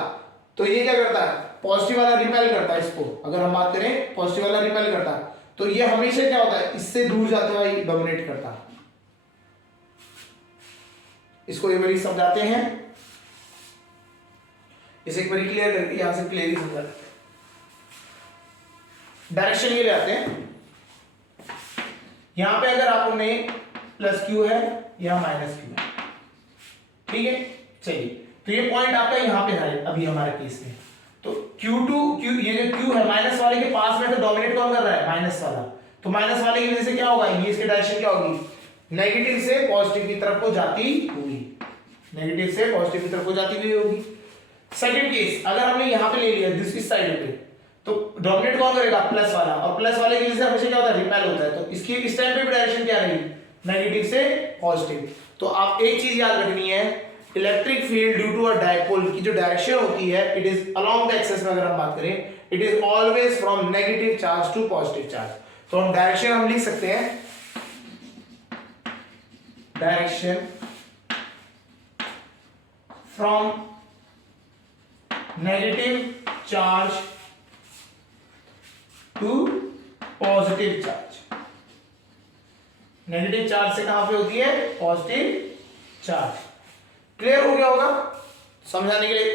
तो ये क्या करता है, पॉजिटिव वाला रिपेल करता है इसको, अगर हम बात करें पॉजिटिव वाला रिपेल करता, तो ये हमेशा क्या होता है, इससे दूर जाते हुए डोमिनेट करता। इसको एक बार समझाते हैं, इसे एक बार क्लियर करके यहां से क्लियरली समझा देते हैं। डायरेक्शन ये ले आते हैं, यहां पे अगर आपने प्लस क्यू है या माइनस क्यू है, ठीक है। चलिए तो ये पॉइंट आपका यहां पे है अभी हमारे केस में, तो Q2 ये जो Q है माइनस वाले के पास में, तो डोमिनेट कौन कर रहा है, माइनस वाला, तो माइनस वाले की वजह से क्या होगा, ये इसकी डायरेक्शन क्या होगी, नेगेटिव से पॉजिटिव की तरफ को जाती हुई, नेगेटिव से पॉजिटिव की तरफ को जाती हुई होगी। सेकंड केस, अगर हमने यहां पे ले लिया इस साइड पे, तो डोमिनेट कौन करेगा, प्लस वाला, और प्लस वाले की वजह से हमेशा क्या होता है, रिपेल होता है, तो इसकी इस टाइम पे भी डायरेक्शन क्या रहेगी, नेगेटिव से पॉजिटिव। तो आप एक चीज याद रखनी है, electric field due to a dipole की जो डायरेक्शन होती है it is along the axis में, अगर हम बात करें it is always from negative charge to positive charge. तो हम डायरेक्शन हम लिख सकते हैं, direction from negative charge to positive charge, negative charge से कहां पे होती है, पॉजिटिव चार्ज। क्लियर हो गया होगा समझाने के लिए,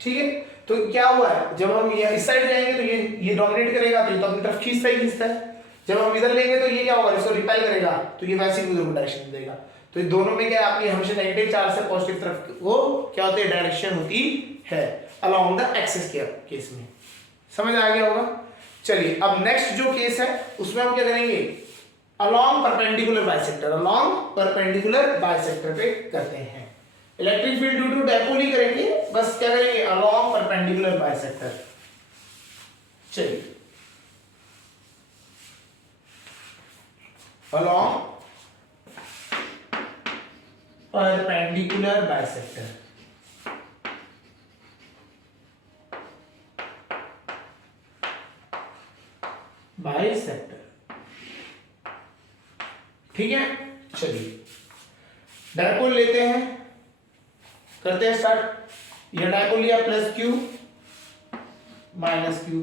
ठीक है। तो क्या हुआ है, जब हम ये इस साइड जाएंगे तो ये डोमिनेट करेगा, तो ये तो अपनी तरफ खींचता ही खींचता है, जब हम इधर लेंगे तो ये क्या होगा, इसको रिपेल करेगा, तो ये वैसे ही उधर डायरेक्शन देगा। तो ये दोनों में क्या है, आपकी हमेशा नेगेटिव चार्ज से पॉजिटिव तरफ वो क्या होती है, डायरेक्शन होती है अलोंग द एक्सिस के केस में, समझ आ गया होगा। चलिए अब नेक्स्ट जो केस है उसमें हम क्या करेंगे, along perpendicular bisector, along perpendicular bisector पे करते हैं। Electric field due to dipole ही करेंगे, बस क्या करेंगे, अलोंग परपेंडिकुलर बाइसेक्टर। चलिए अलोंग परपेंडिकुलर बाइसेक्टर, ठीक है। चलिए डायपोल लेते हैं, करते हैं स्टार्ट। ये डायपोल लिया, plus Q minus Q,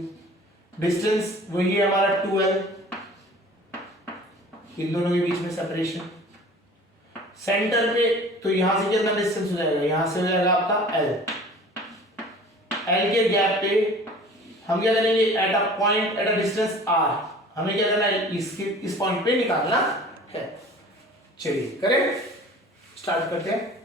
distance वही है हमारा 2l, इन दोनों के बीच में सेपरेशन, सेंटर पे तो यहां से कितना डिस्टेंस हो जाएगा, यहां से हो जाएगा आपका l, l के गैप पे हम क्या करेंगे, at a point at a distance r, हमें क्या करना है, इस पॉइंट पे निकालना है। चलिए करें, स्टार्ट करते हैं।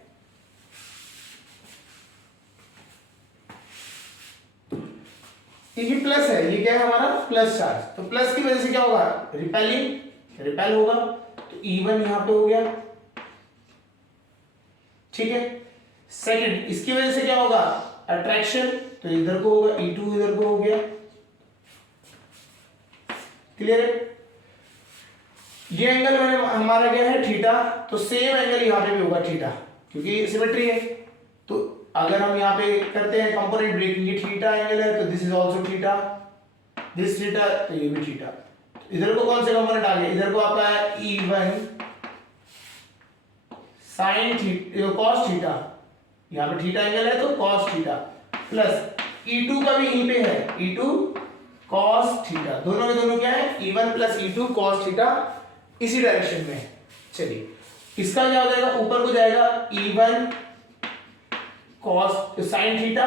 ये प्लस है, ये क्या है हमारा प्लस चार्ज, तो प्लस की वजह से क्या होगा, रिपेलिंग, रिपेल होगा, तो तो E1 यहां पे हो गया, ठीक है। सेकंड, इसकी वजह से क्या होगा, अट्रैक्शन, तो इधर को होगा E2, इधर को हो गया, क्लियर है। ये एंगल मैंने हमारा क्या है थीटा, तो सेम एंगल यहाँ पे भी होगा थीटा, क्योंकि सिमेट्री है। तो अगर हम यहाँ पे करते हैं कंपोनेंट ब्रेकिंग, ये थीटा एंगल है, तो this is also theta, this theta, तो ये भी थीटा। इधर को कौन से कंपोनेंट आ गए, इधर को आपका है E1 sine theta cos theta, यहाँ पे थीटा एंगल है तो कॉस थीटा, प्लस E2 का भी यहीं पे है, E2 कॉस थीटा, दोनों में दोनों क्या है, E1 plus E2 cos theta, इसी डायरेक्शन में है। चलिए इसका क्या हो जाएगा, ऊपर को जाएगा E1 cos sine theta,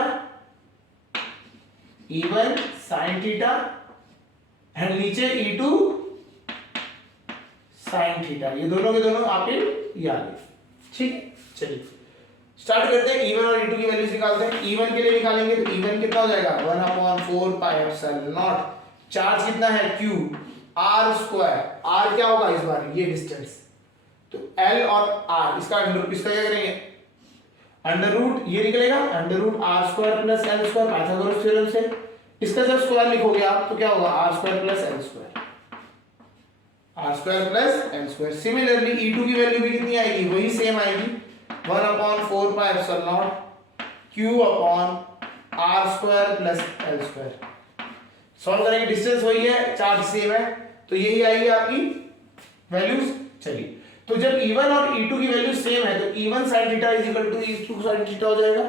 E1 sine theta, and नीचे E2 साइन थीटा, ये दोनों के दोनों आपके ये आ गए, ठीक है। चलिए स्टार्ट करते हैं, E1 और E2 की वैल्यूज निकालते हैं। E1 के लिए निकालेंगे तो E1 कितना हो जाएगा, 1/4 पाई एप्सिलॉन नॉट, चार्ज कितना है Q, R स्क्वायर, R क्या होगा इस बार, ये डिस्टेंस, तो L और R, इसका क्या करेंगे, अंडर रूट, ये निकलेगा under root R square plus L square, Pythagoras theorem से। इसका जब स्क्वायर लिखोगे आप तो क्या होगा, R square plus L square, R square plus L square. Similarly E2 की वैल्यू भी कितनी आएगी, वही सेम आएगी, 1/4 pi epsilon naught Q upon R square plus L square. Solve करेंगे, डिस्टेंस वही है, चार्ज सेम है, तो यही आएगी आपकी वैल्यूज। चलिए तो जब E1 और E2 की वैल्यू सेम है तो E1 sin theta is equal to E2 sin theta हो जाएगा,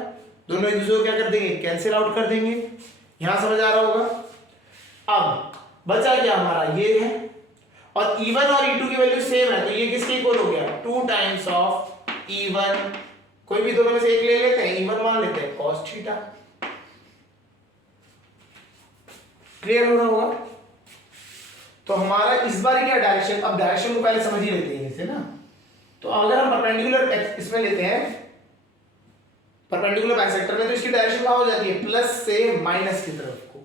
दोनों एक दूसरे को क्या कर देंगे, कैंसिल आउट कर देंगे। यहां समझ आ रहा होगा। अब बचा क्या हमारा, ये है, और E1 और E2 की वैल्यू सेम है तो ये किसके इक्वल हो गया, 2 टाइम्स ऑफ E1, कोई भी दोनों में से एक ले लेते हैं, E1 मान लेते हैं cos थीटा। क्लियर हो रहा होगा। तो हमारा इस बार क्या डायरेक्शन, अब डायरेक्शन को पहले समझ ही लेते हैं इसे ना। तो अगर हम परपेंडिकुलर इसमें लेते हैं, परपेंडिकुलर बाइसेक्टर में, तो इसकी डायरेक्शन कहां हो जाती है, प्लस से माइनस की तरफ को।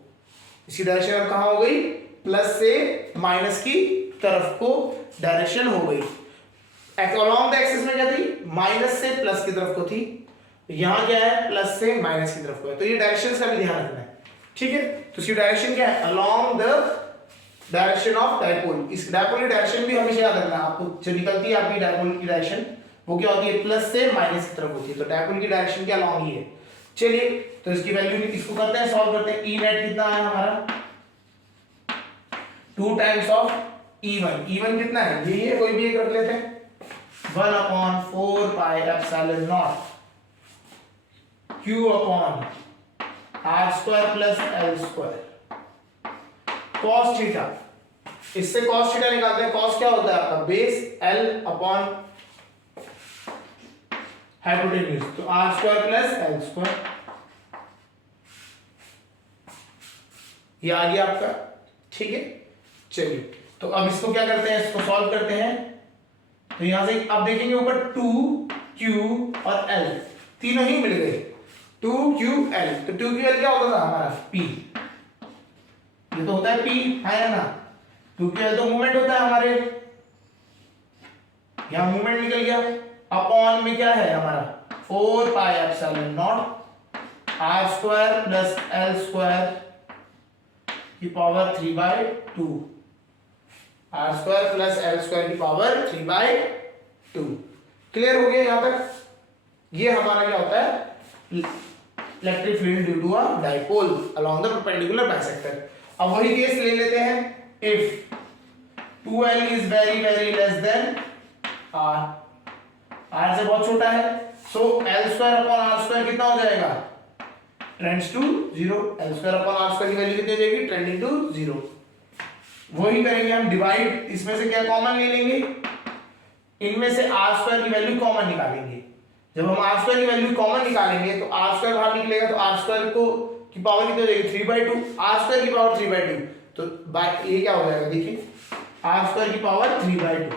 इसकी डायरेक्शन अब कहां हो गई, प्लस से माइनस की तरफ को डायरेक्शन हो गई। अलोंग द एक्सिस में क्या थी, माइनस से प्लस की तरफ को थी, यहां क्या है, प्लस से माइनस की तरफ को है। तो ये डायरेक्शन का भी ध्यान रखना है, ठीक है। तो इसकी डायरेक्शन क्या है, along the direction of dipole. इस डायपोल की डायरेक्शन भी हमेशा याद रखना, आपको जो निकलती है आपकी डायपोल की डायरेक्शन, वो क्या होती है, प्लस से माइनस की तरफ होती है। तो डायपोल की डायरेक्शन क्या अलोंग ही है। चलिए तो इसकी वैल्यू इसको करते हैं, सॉल्व करते हैं। ई नेट कितना है हमारा, 2 टाइम्स ऑफ E1, E1 कितना है, यही है, कोई भी एक रख लेते हैं, 1/4 pi epsilon naught Q upon R square plus L square cos theta. इससे cos थीटा निकालते हैं, cos क्या होता है आपका, बेस L अपॉन हाइपोटेन्यूज, तो R square plus L square, ये आ गया आपका, ठीक है। चलिए तो अब इसको क्या करते हैं, इसको सॉल्व करते हैं। तो यहां से अब देखेंगे ऊपर 2Q और L तीनों ही मिल गए, 2QL, तो 2QL क्या होता था हमारा, P, ये तो होता है P, है ना। 2QL तो मूवमेंट होता है हमारे, यहां मूवमेंट निकल गया, अपॉन में क्या है हमारा 4 pi epsilon naught R square plus L square की power 3/2, R square plus L square की पावर 3/2। क्लियर हो गया यहां तक। ये हमारा क्या होता है, electric field due to a dipole along the perpendicular bisector. अब वही केस ले लेते हैं, if 2L is very very less than R, R से बहुत छोटा है, so L square upon R square कितना हो जाएगा, tends to 0, L square upon R square की वैल्यू कितनी हो जाएगी, टेंडिंग टू 0। वही करेंगे हम, डिवाइड, इसमें से क्या कॉमन ले लेंगे, इनमें से R स्क्वायर की वैल्यू कॉमन निकालेंगे। जब हम R स्क्वायर की वैल्यू कॉमन निकालेंगे तो R स्क्वायर बाहर निकलेगा, तो R स्क्वायर को की पावर कितनी हो जाएगी, 3/2, R स्क्वायर की पावर 3/2, तो ये क्या हो जाएगा, देखिए R स्क्वायर की पावर 3/2,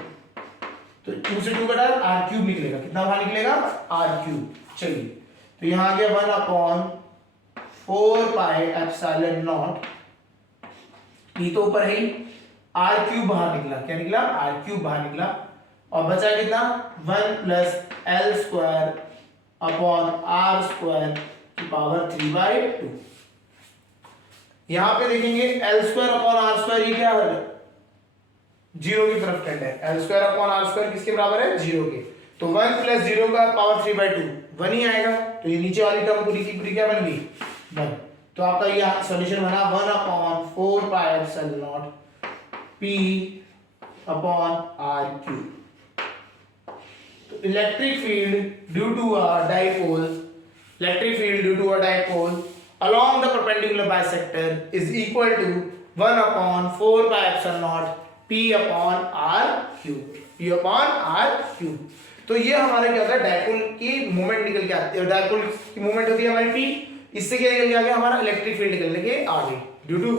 तो 2 से 2 कटा R क्यूब निकलेगा, कितना बाहर निकलेगा, R क्यूब। चलिए तो यहां आ गया 1/4 पाई एप्सिलॉन नॉट, ये तो ऊपर है ही, R क्यूब बाहर निकला, क्या निकला, R क्यूब बाहर निकला, और बचा कितना 1 plus L square upon are square की पावर 3/2। यहां पे देखेंगे L square upon are square ये क्या है, जीरो की तरफ टेंड है। L square upon are square किसके बराबर है, जीरो के। तो 1 प्लस जीरो का पावर 3/2 1 ही आएगा। तो ये नीचे वाली टर्म पूरी की पूरी क्या बन गई 1। तो आपका ये सॉल्यूशन बना 1 upon 4 pi epsilon naught P upon R cube. तो electric field due to a dipole, electric field due to a dipole along the perpendicular bisector is equal to 1 upon 4 pi epsilon naught p upon r cube, p upon r cube। तो ये हमारा क्या होता है, dipole की movement निकल के आती है, डाइपोल की मूवमेंट होती है हमारी p, इससे क्या निकल के आ गया हमारा इलेक्ट्रिक फील्ड निकलने के आ गई ड्यू टू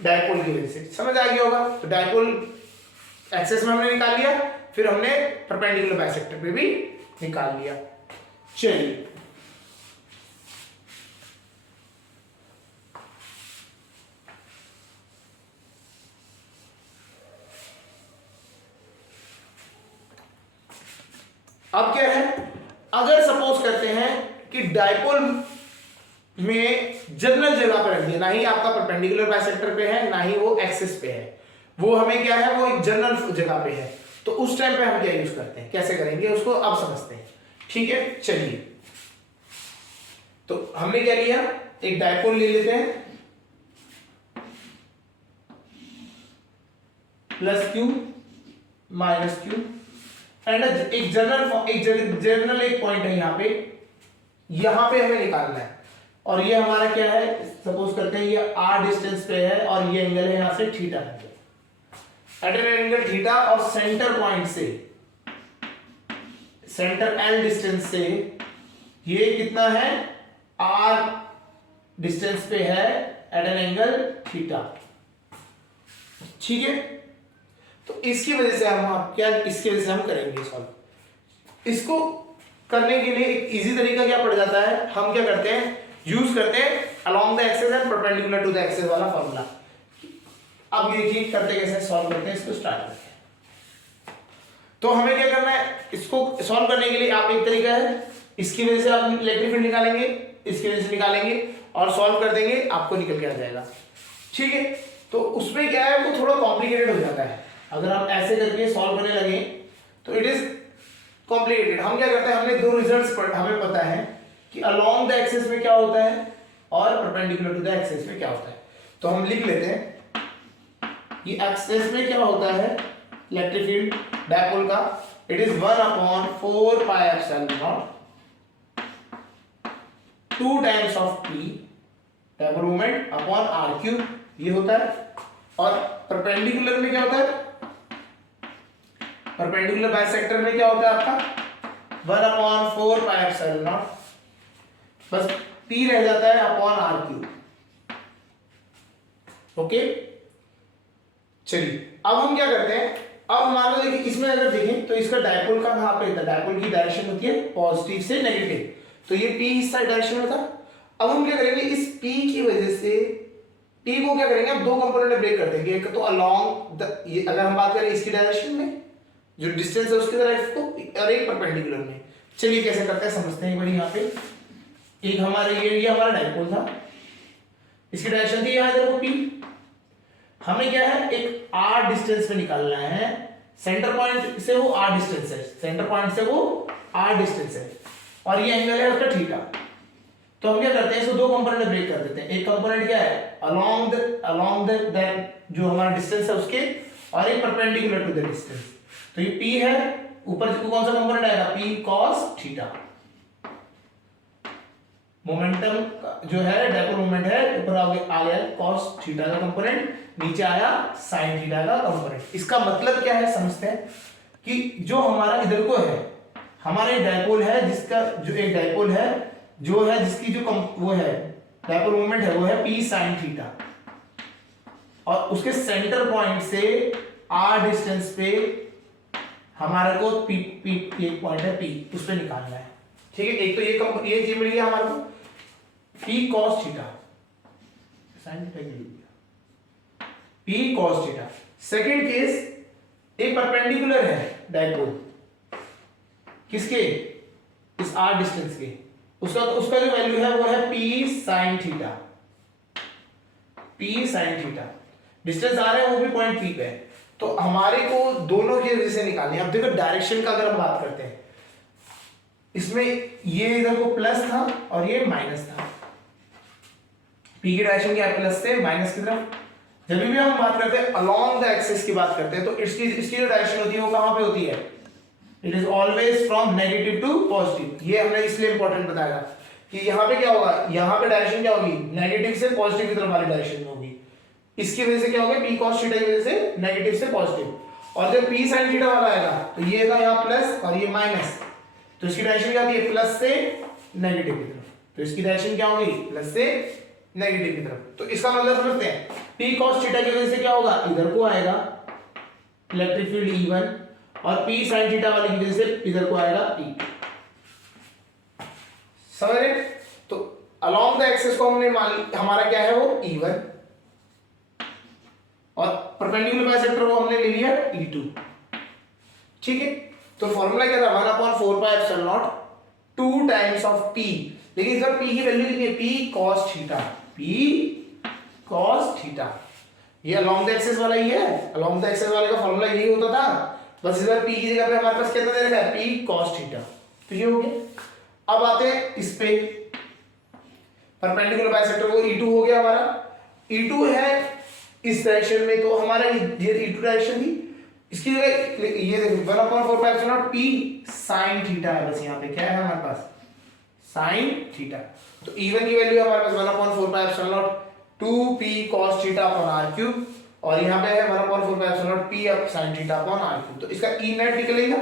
डाइपोल की वजह से। समझ आ गया होगा। तो डाइपोल एक्सेस में हमने निकाल लिया, फिर हमने परपेंडिकुलर बाइसेक्टर पे भी निकाल लिया। चलिए अब क्या है, अगर सपोज करते हैं कि डाइपोल में जनरल जगह पर रख दिया, ना ही आपका परपेंडिकुलर बाइसेक्टर पे है ना ही वो एक्सिस पे है, वो हमें क्या है वो एक जनरल जगह पे है। तो उस टाइम पे हम क्या यूज करते हैं, कैसे करेंगे उसको अब समझते हैं। ठीक है चलिए, तो हमने क्या लिया, एक डाइपोल ले लेते हैं plus Q minus Q and एक जनरल एक पॉइंट है यहां पे हमें निकालना है। और ये हमारा क्या है, सपोज करते हैं ये r डिस्टेंस पे है और ये एंगल है यहां से theta angle, at an angle theta, और सेंटर पॉइंट से सेंटर l डिस्टेंस से ये कितना है r डिस्टेंस पे है एट एन एंगल थीटा। ठीक है, तो इसकी वजह से इसकी वजह से हम करेंगे सॉल्व। इसको करने के लिए एक इजी तरीका क्या पड़ जाता है, हम क्या करते हैं यूज करते हैं along the axis and perpendicular to the axis वाला फॉर्मूला। अब देखिए करते कैसे सॉल्व करते हैं, इसको स्टार्ट करते हैं। तो हमें क्या करना है, इसको सॉल्व करने के लिए आप एक तरीका है, इसकी वजह से आप इलेक्ट्रिक फील्ड निकालेंगे, इसकी वजह से निकालेंगे और सॉल्व कर देंगे, आपको निकल के आ जाएगा। ठीक है, तो उसमें क्या है वो थोड़ा कॉम्प्लिकेटेड हो जाता है। अगर हम ऐसे करके सॉल्व करने लगे तो इट इज कॉम्प्लिकेटेड। हम क्या करते हैं, हमने दो रिजल्ट्स पर हमें पता है कि अलोंग द एक्सिस में क्या होता है और परपेंडिकुलर टू द एक्सिस में क्या होता है। तो हम लिख लेते हैं ये एक्सिस में क्या होता है इलेक्ट्रिक फील्ड डाइपोल का, it is 1 upon 4 pi epsilon not 2 times of p dipole moment upon r cube, ये होता है। और परपेंडिकुलर में क्या होता है, परपेंडिकुलर बाइसेक्टर में क्या होता है आपका 1 अपॉन 4 पाई एप्सिलॉन नॉट, बस p रह जाता है अपॉन r क्यूब। ओके चलिए अब हम क्या करते हैं, अब मान लो देखिए इसमें अगर देखें तो इसका डाइपोल का कहां पे था, डाइपोल की डायरेक्शन होती है पॉजिटिव से नेगेटिव, तो ये p इस साइड डायरेक्शन में था। अब हम क्या करेंगे, इस p की वजह से p को क्या करेंगे, अब दो कंपोनेंट में ब्रेक कर देंगे। एक तो अलोंग द, ये अगर हम बात करें इसकी डायरेक्शन में जो डिस्टेंस है उसकी तरफ को, और एक परपेंडिकुलर में। चलिए कैसे करते हैं समझते हैं एक बार। यहाँ पे एक हमारे ये हमारा डाइपोल था, इसकी डायरेक्शन थी यहाँ देखो p, हमें क्या है एक r डिस्टेंस पे निकालना है, सेंटर पॉइंट से वो r डिस्टेंस है, सेंटर पॉइंट से वो r डिस्टेंस है और ये एंगल है उसका थीटा। तो हम क्या करते हैं, इसको दो कंपोनेंट में ब्रेक कर देते हैं। एक कंपोनेंट क्या है अलोंग द जो हमारा डिस्टेंस है उसके, और एक परपेंडिकुलर टू द डिस्टेंस। तो ये p है, ऊपर कौन सा कंपोनेंट आएगा p cos थीटा, मोमेंटम जो है डाइपोल मोमेंट है, ऊपर आ गया cos थीटा का कंपोनेंट, नीचे आया sin थीटा का कंपोनेंट। इसका मतलब क्या है समझते हैं कि जो हमारा इधर को है, हमारे डाइपोल है जिसका जो एक डाइपोल है जो है जिसकी जो वो है डाइपोल मोमेंट है वो है p sin थीटा, और उसके सेंटर पॉइंट से r डिस्टेंस पे हमारे को p एक पॉइंट है p, उस पे निकालना है। ठीक है, एक तो ये चीज मिल गया हमारे को p cos theta, sin theta की p cos theta. Second case एक परपेंडिकुलर है डाइपोल, किसके, इस r डिस्टेंस के, उसका जो वैल्यू है वो है p sin theta, p sin theta. Distance आ रहा है वो भी पॉइंट p पे है, तो हमारे को दोनों की वजह से निकालनी है। अब देखो डायरेक्शन का अगर हम बात करते हैं, इसमें ये इधर को प्लस था और ये माइनस था, p की डायरेक्शन क्या है, प्लस से माइनस की तरफ। जब भी हम बात करते हैं अलोंग द एक्सिस की बात करते हैं, तो इसकी जो डायरेक्शन होती है वो कहां पे होती है, it is always from negative to positive. ये हमने इसलिए इंपॉर्टेंट बताया कि यहाँ पे क्या होगा, यहाँ पे डायरेक्शन क्या होगी, नेगेटिव से पॉजिटिव की तरफ वाली डायरेक्शन में होगी। इसकी वजह से क्या होगा, p cos थीटा की वजह से नेगेटिव से पॉजिटिव, और जब p sin थीटा वाला आएगा तो ये था यहाँ प्लस और ये माइनस, तो इसकी डायरेक्शन क्या होगी, प्लस से नेगेटिव की तरफ। तो इसकी डायरेक्शन क्या होगी, प्लस से नेगेटिव की तरफ। तो इसका मतलब समझते हैं, p cos थीटा की वजह से क्या होगा, इधर को आएगा इलेक्ट्रिक फील्ड E1, और p sin थीटा वाली की वजह से इधर को आएगा P। समझ रहे? तो अलोंग द एक्सिस को हमने हमारा क्या है वो E1, और परपेंडिकुलर बाइसेक्टर को हमने ले लिया E2। ठीक है, तो फॉर्मूला क्या था, 1/4 pi epsilon not 2 times of p, लेकिन इधर p की वैल्यू कितनी है, p cos theta, p cos theta. ये अलोंग द एक्सिस वाला ही है, अलोंग द एक्सिस वाले का फॉर्मूला यही होता था, बस इधर p की जगह पे हमारे पास कितना दे रखा है, p cos थीटा। तो ये हो गया। अब आते हैं इस पे, परपेंडिकुलर बाइसेक्टर को E2 हो गया हमारा, E2 है इस डायरेक्शन में, तो हमारा ये E2 डायरेक्शन थी, इसकी जगह ये देखो 1/4 pi epsilon not p sin theta है, बस यहाँ पे क्या है हमारे पास, sin थीटा। तो E1 की वैल्यू हमारे पास 1/4 pi epsilon naught 2p cos theta upon r cube, और यहाँ पे है 1/4 pi epsilon not p up sin theta upon r cube. तो इसका E नेट निकलेगा,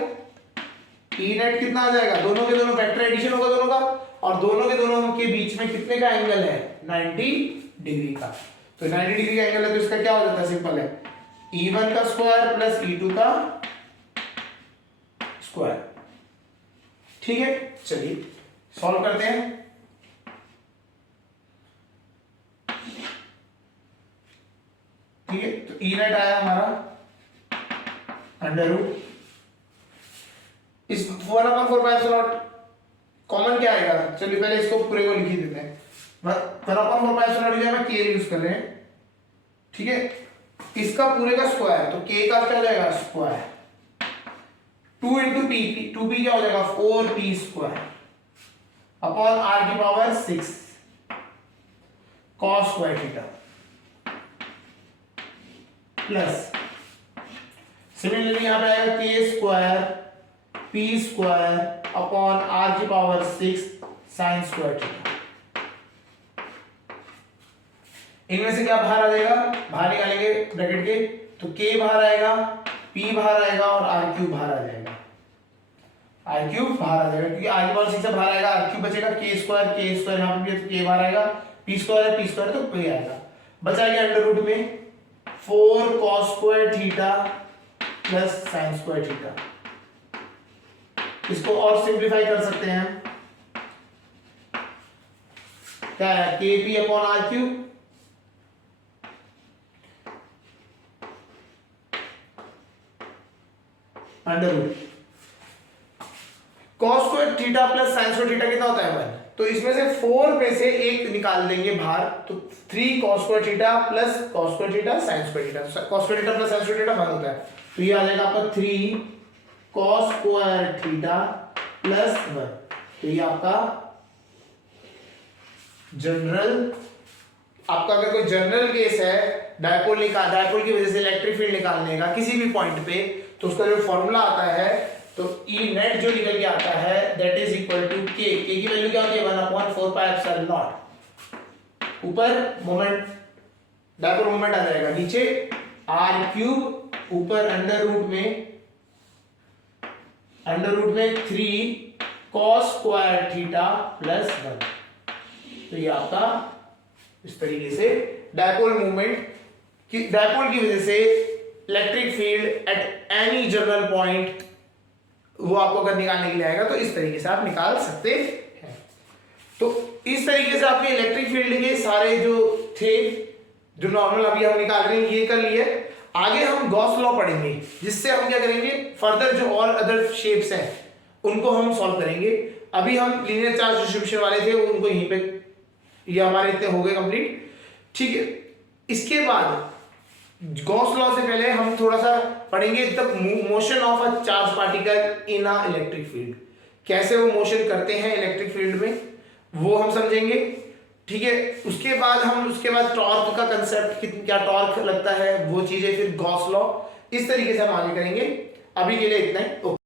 E नेट कितना आ जाएगा, दोनों के दोनों वेक्टर एडिशन होगा दोनों का, और दोनों के दोनों के बीच में कितने का एंगल है, 90 डिग्री का। तो 90 डिग्री का एंगल है, तो इसका क्या हो जाता है, सिंपल है, E1 का स्क्वायर प्लस E2 का स्क्वायर। ठीक है, चलिए सॉल्व करते हैं। ठीक है, तो E नेट आया हमारा अंडर रूट, इस 1/4 पाई एप्सिलॉन नॉट कॉमन क्या आएगा, चलिए पहले इसको पूरे को लिख ही देते हैं। 1/4 पाई एप्सिलॉन नॉट में k यूज कर रहे हैं, ठीक है, इसका पूरे का स्क्वायर, तो k का क्या हो जाएगा, स्क्वायर 2 इंटू p, 2p क्या हो जाएगा, 4p स्क्वायर अपॉन r की power 6 cos square theta, plus similarly यहां पे आएगा k square p square upon r की पावर 6 sin स्क्वायर थीटा। इनमें से क्या बाहर आ जाएगा, बाहर निकालेंगे ब्रैकेट के, तो k बाहर आएगा, p बाहर आएगा और r क्यूब बाहर आ जाएगा, r क्यूब बाहर आ जाएगा, क्योंकि r की पावर 6 से बाहर आएगा, r क्यूब बचेगा, k स्क्वायर यहां पे भी k बाहर आएगा, p स्क्वायर है, p स्क्वायर तो p आएगा, बचाएगा अंडर रूट में 4 cos square theta plus sin square theta. इसको और सिंप्लीफाई कर सकते हैं, क्या है, kp upon r cube under root cos square theta plus sin square theta कितना होता है 1, तो इसमें से 4 में से एक निकाल देंगे बाहर, तो 3 cos square theta plus cos square theta sin square theta, cos square theta plus sin square theta 1 होता है, तो ये आ जाएगा आपका 3 cos स्क्वायर थीटा प्लस 1। तो ये आपका जनरल, आपका अगर कोई जनरल केस है डायपोल डायपोल की वजह से इलेक्ट्रिक फील्ड निकालने का किसी भी पॉइंट पे, तो उसका जो फॉर्मूला आता है, तो E नेट जो निकल के आता है that is equal to k की वैल्यू क्या होती है, 1/4 पाई एप्सिलॉन नॉट, ऊपर मोमेंट डायपोल मोमेंट आ जाएगा, नीचे r क्यूब, ऊपर अंडर रूट में 3 cos स्क्वायर थीटा प्लस 1। तो ये आपका इस तरीके से डायपोल मूवमेंट की, डायपोल की वजह से electric field at any general point वो आपको अगर निकालने के लिए आएगा, तो इस तरीके से आप निकाल सकते हैं। तो इस तरीके से आपके इलेक्ट्रिक फील्ड के सारे जो थे, जो नॉर्मल अभी हम निकाल रहे हैं, ये कर लिए। आगे हम गॉस लॉ पढ़ेंगे, जिससे हम क्या करेंगे, फर्दर जो और अदर शेप्स हैं उनको हम सॉल्व करेंगे। अभी हम लीनियर चार्ज डिस्ट्रीब्यूशन वाले थे, उनको यहीं पे, ये हमारे इतने हो गए कंप्लीट, ठीक है। इसके बाद गॉस लॉ से पहले हम थोड़ा सा पढ़ेंगे the motion of a charge particle in a electric field, कैसे वो मोशन करते हैं इलेक्ट्रिक फील्ड में, वो हम समझेंगे, ठीक है। उसके बाद टॉर्क का कंसेप्ट, क्या टॉर्क लगता है, वो चीजें, फिर गॉस लॉ, इस तरीके से हम आगे करेंगे। अभी के लिए इतना ही।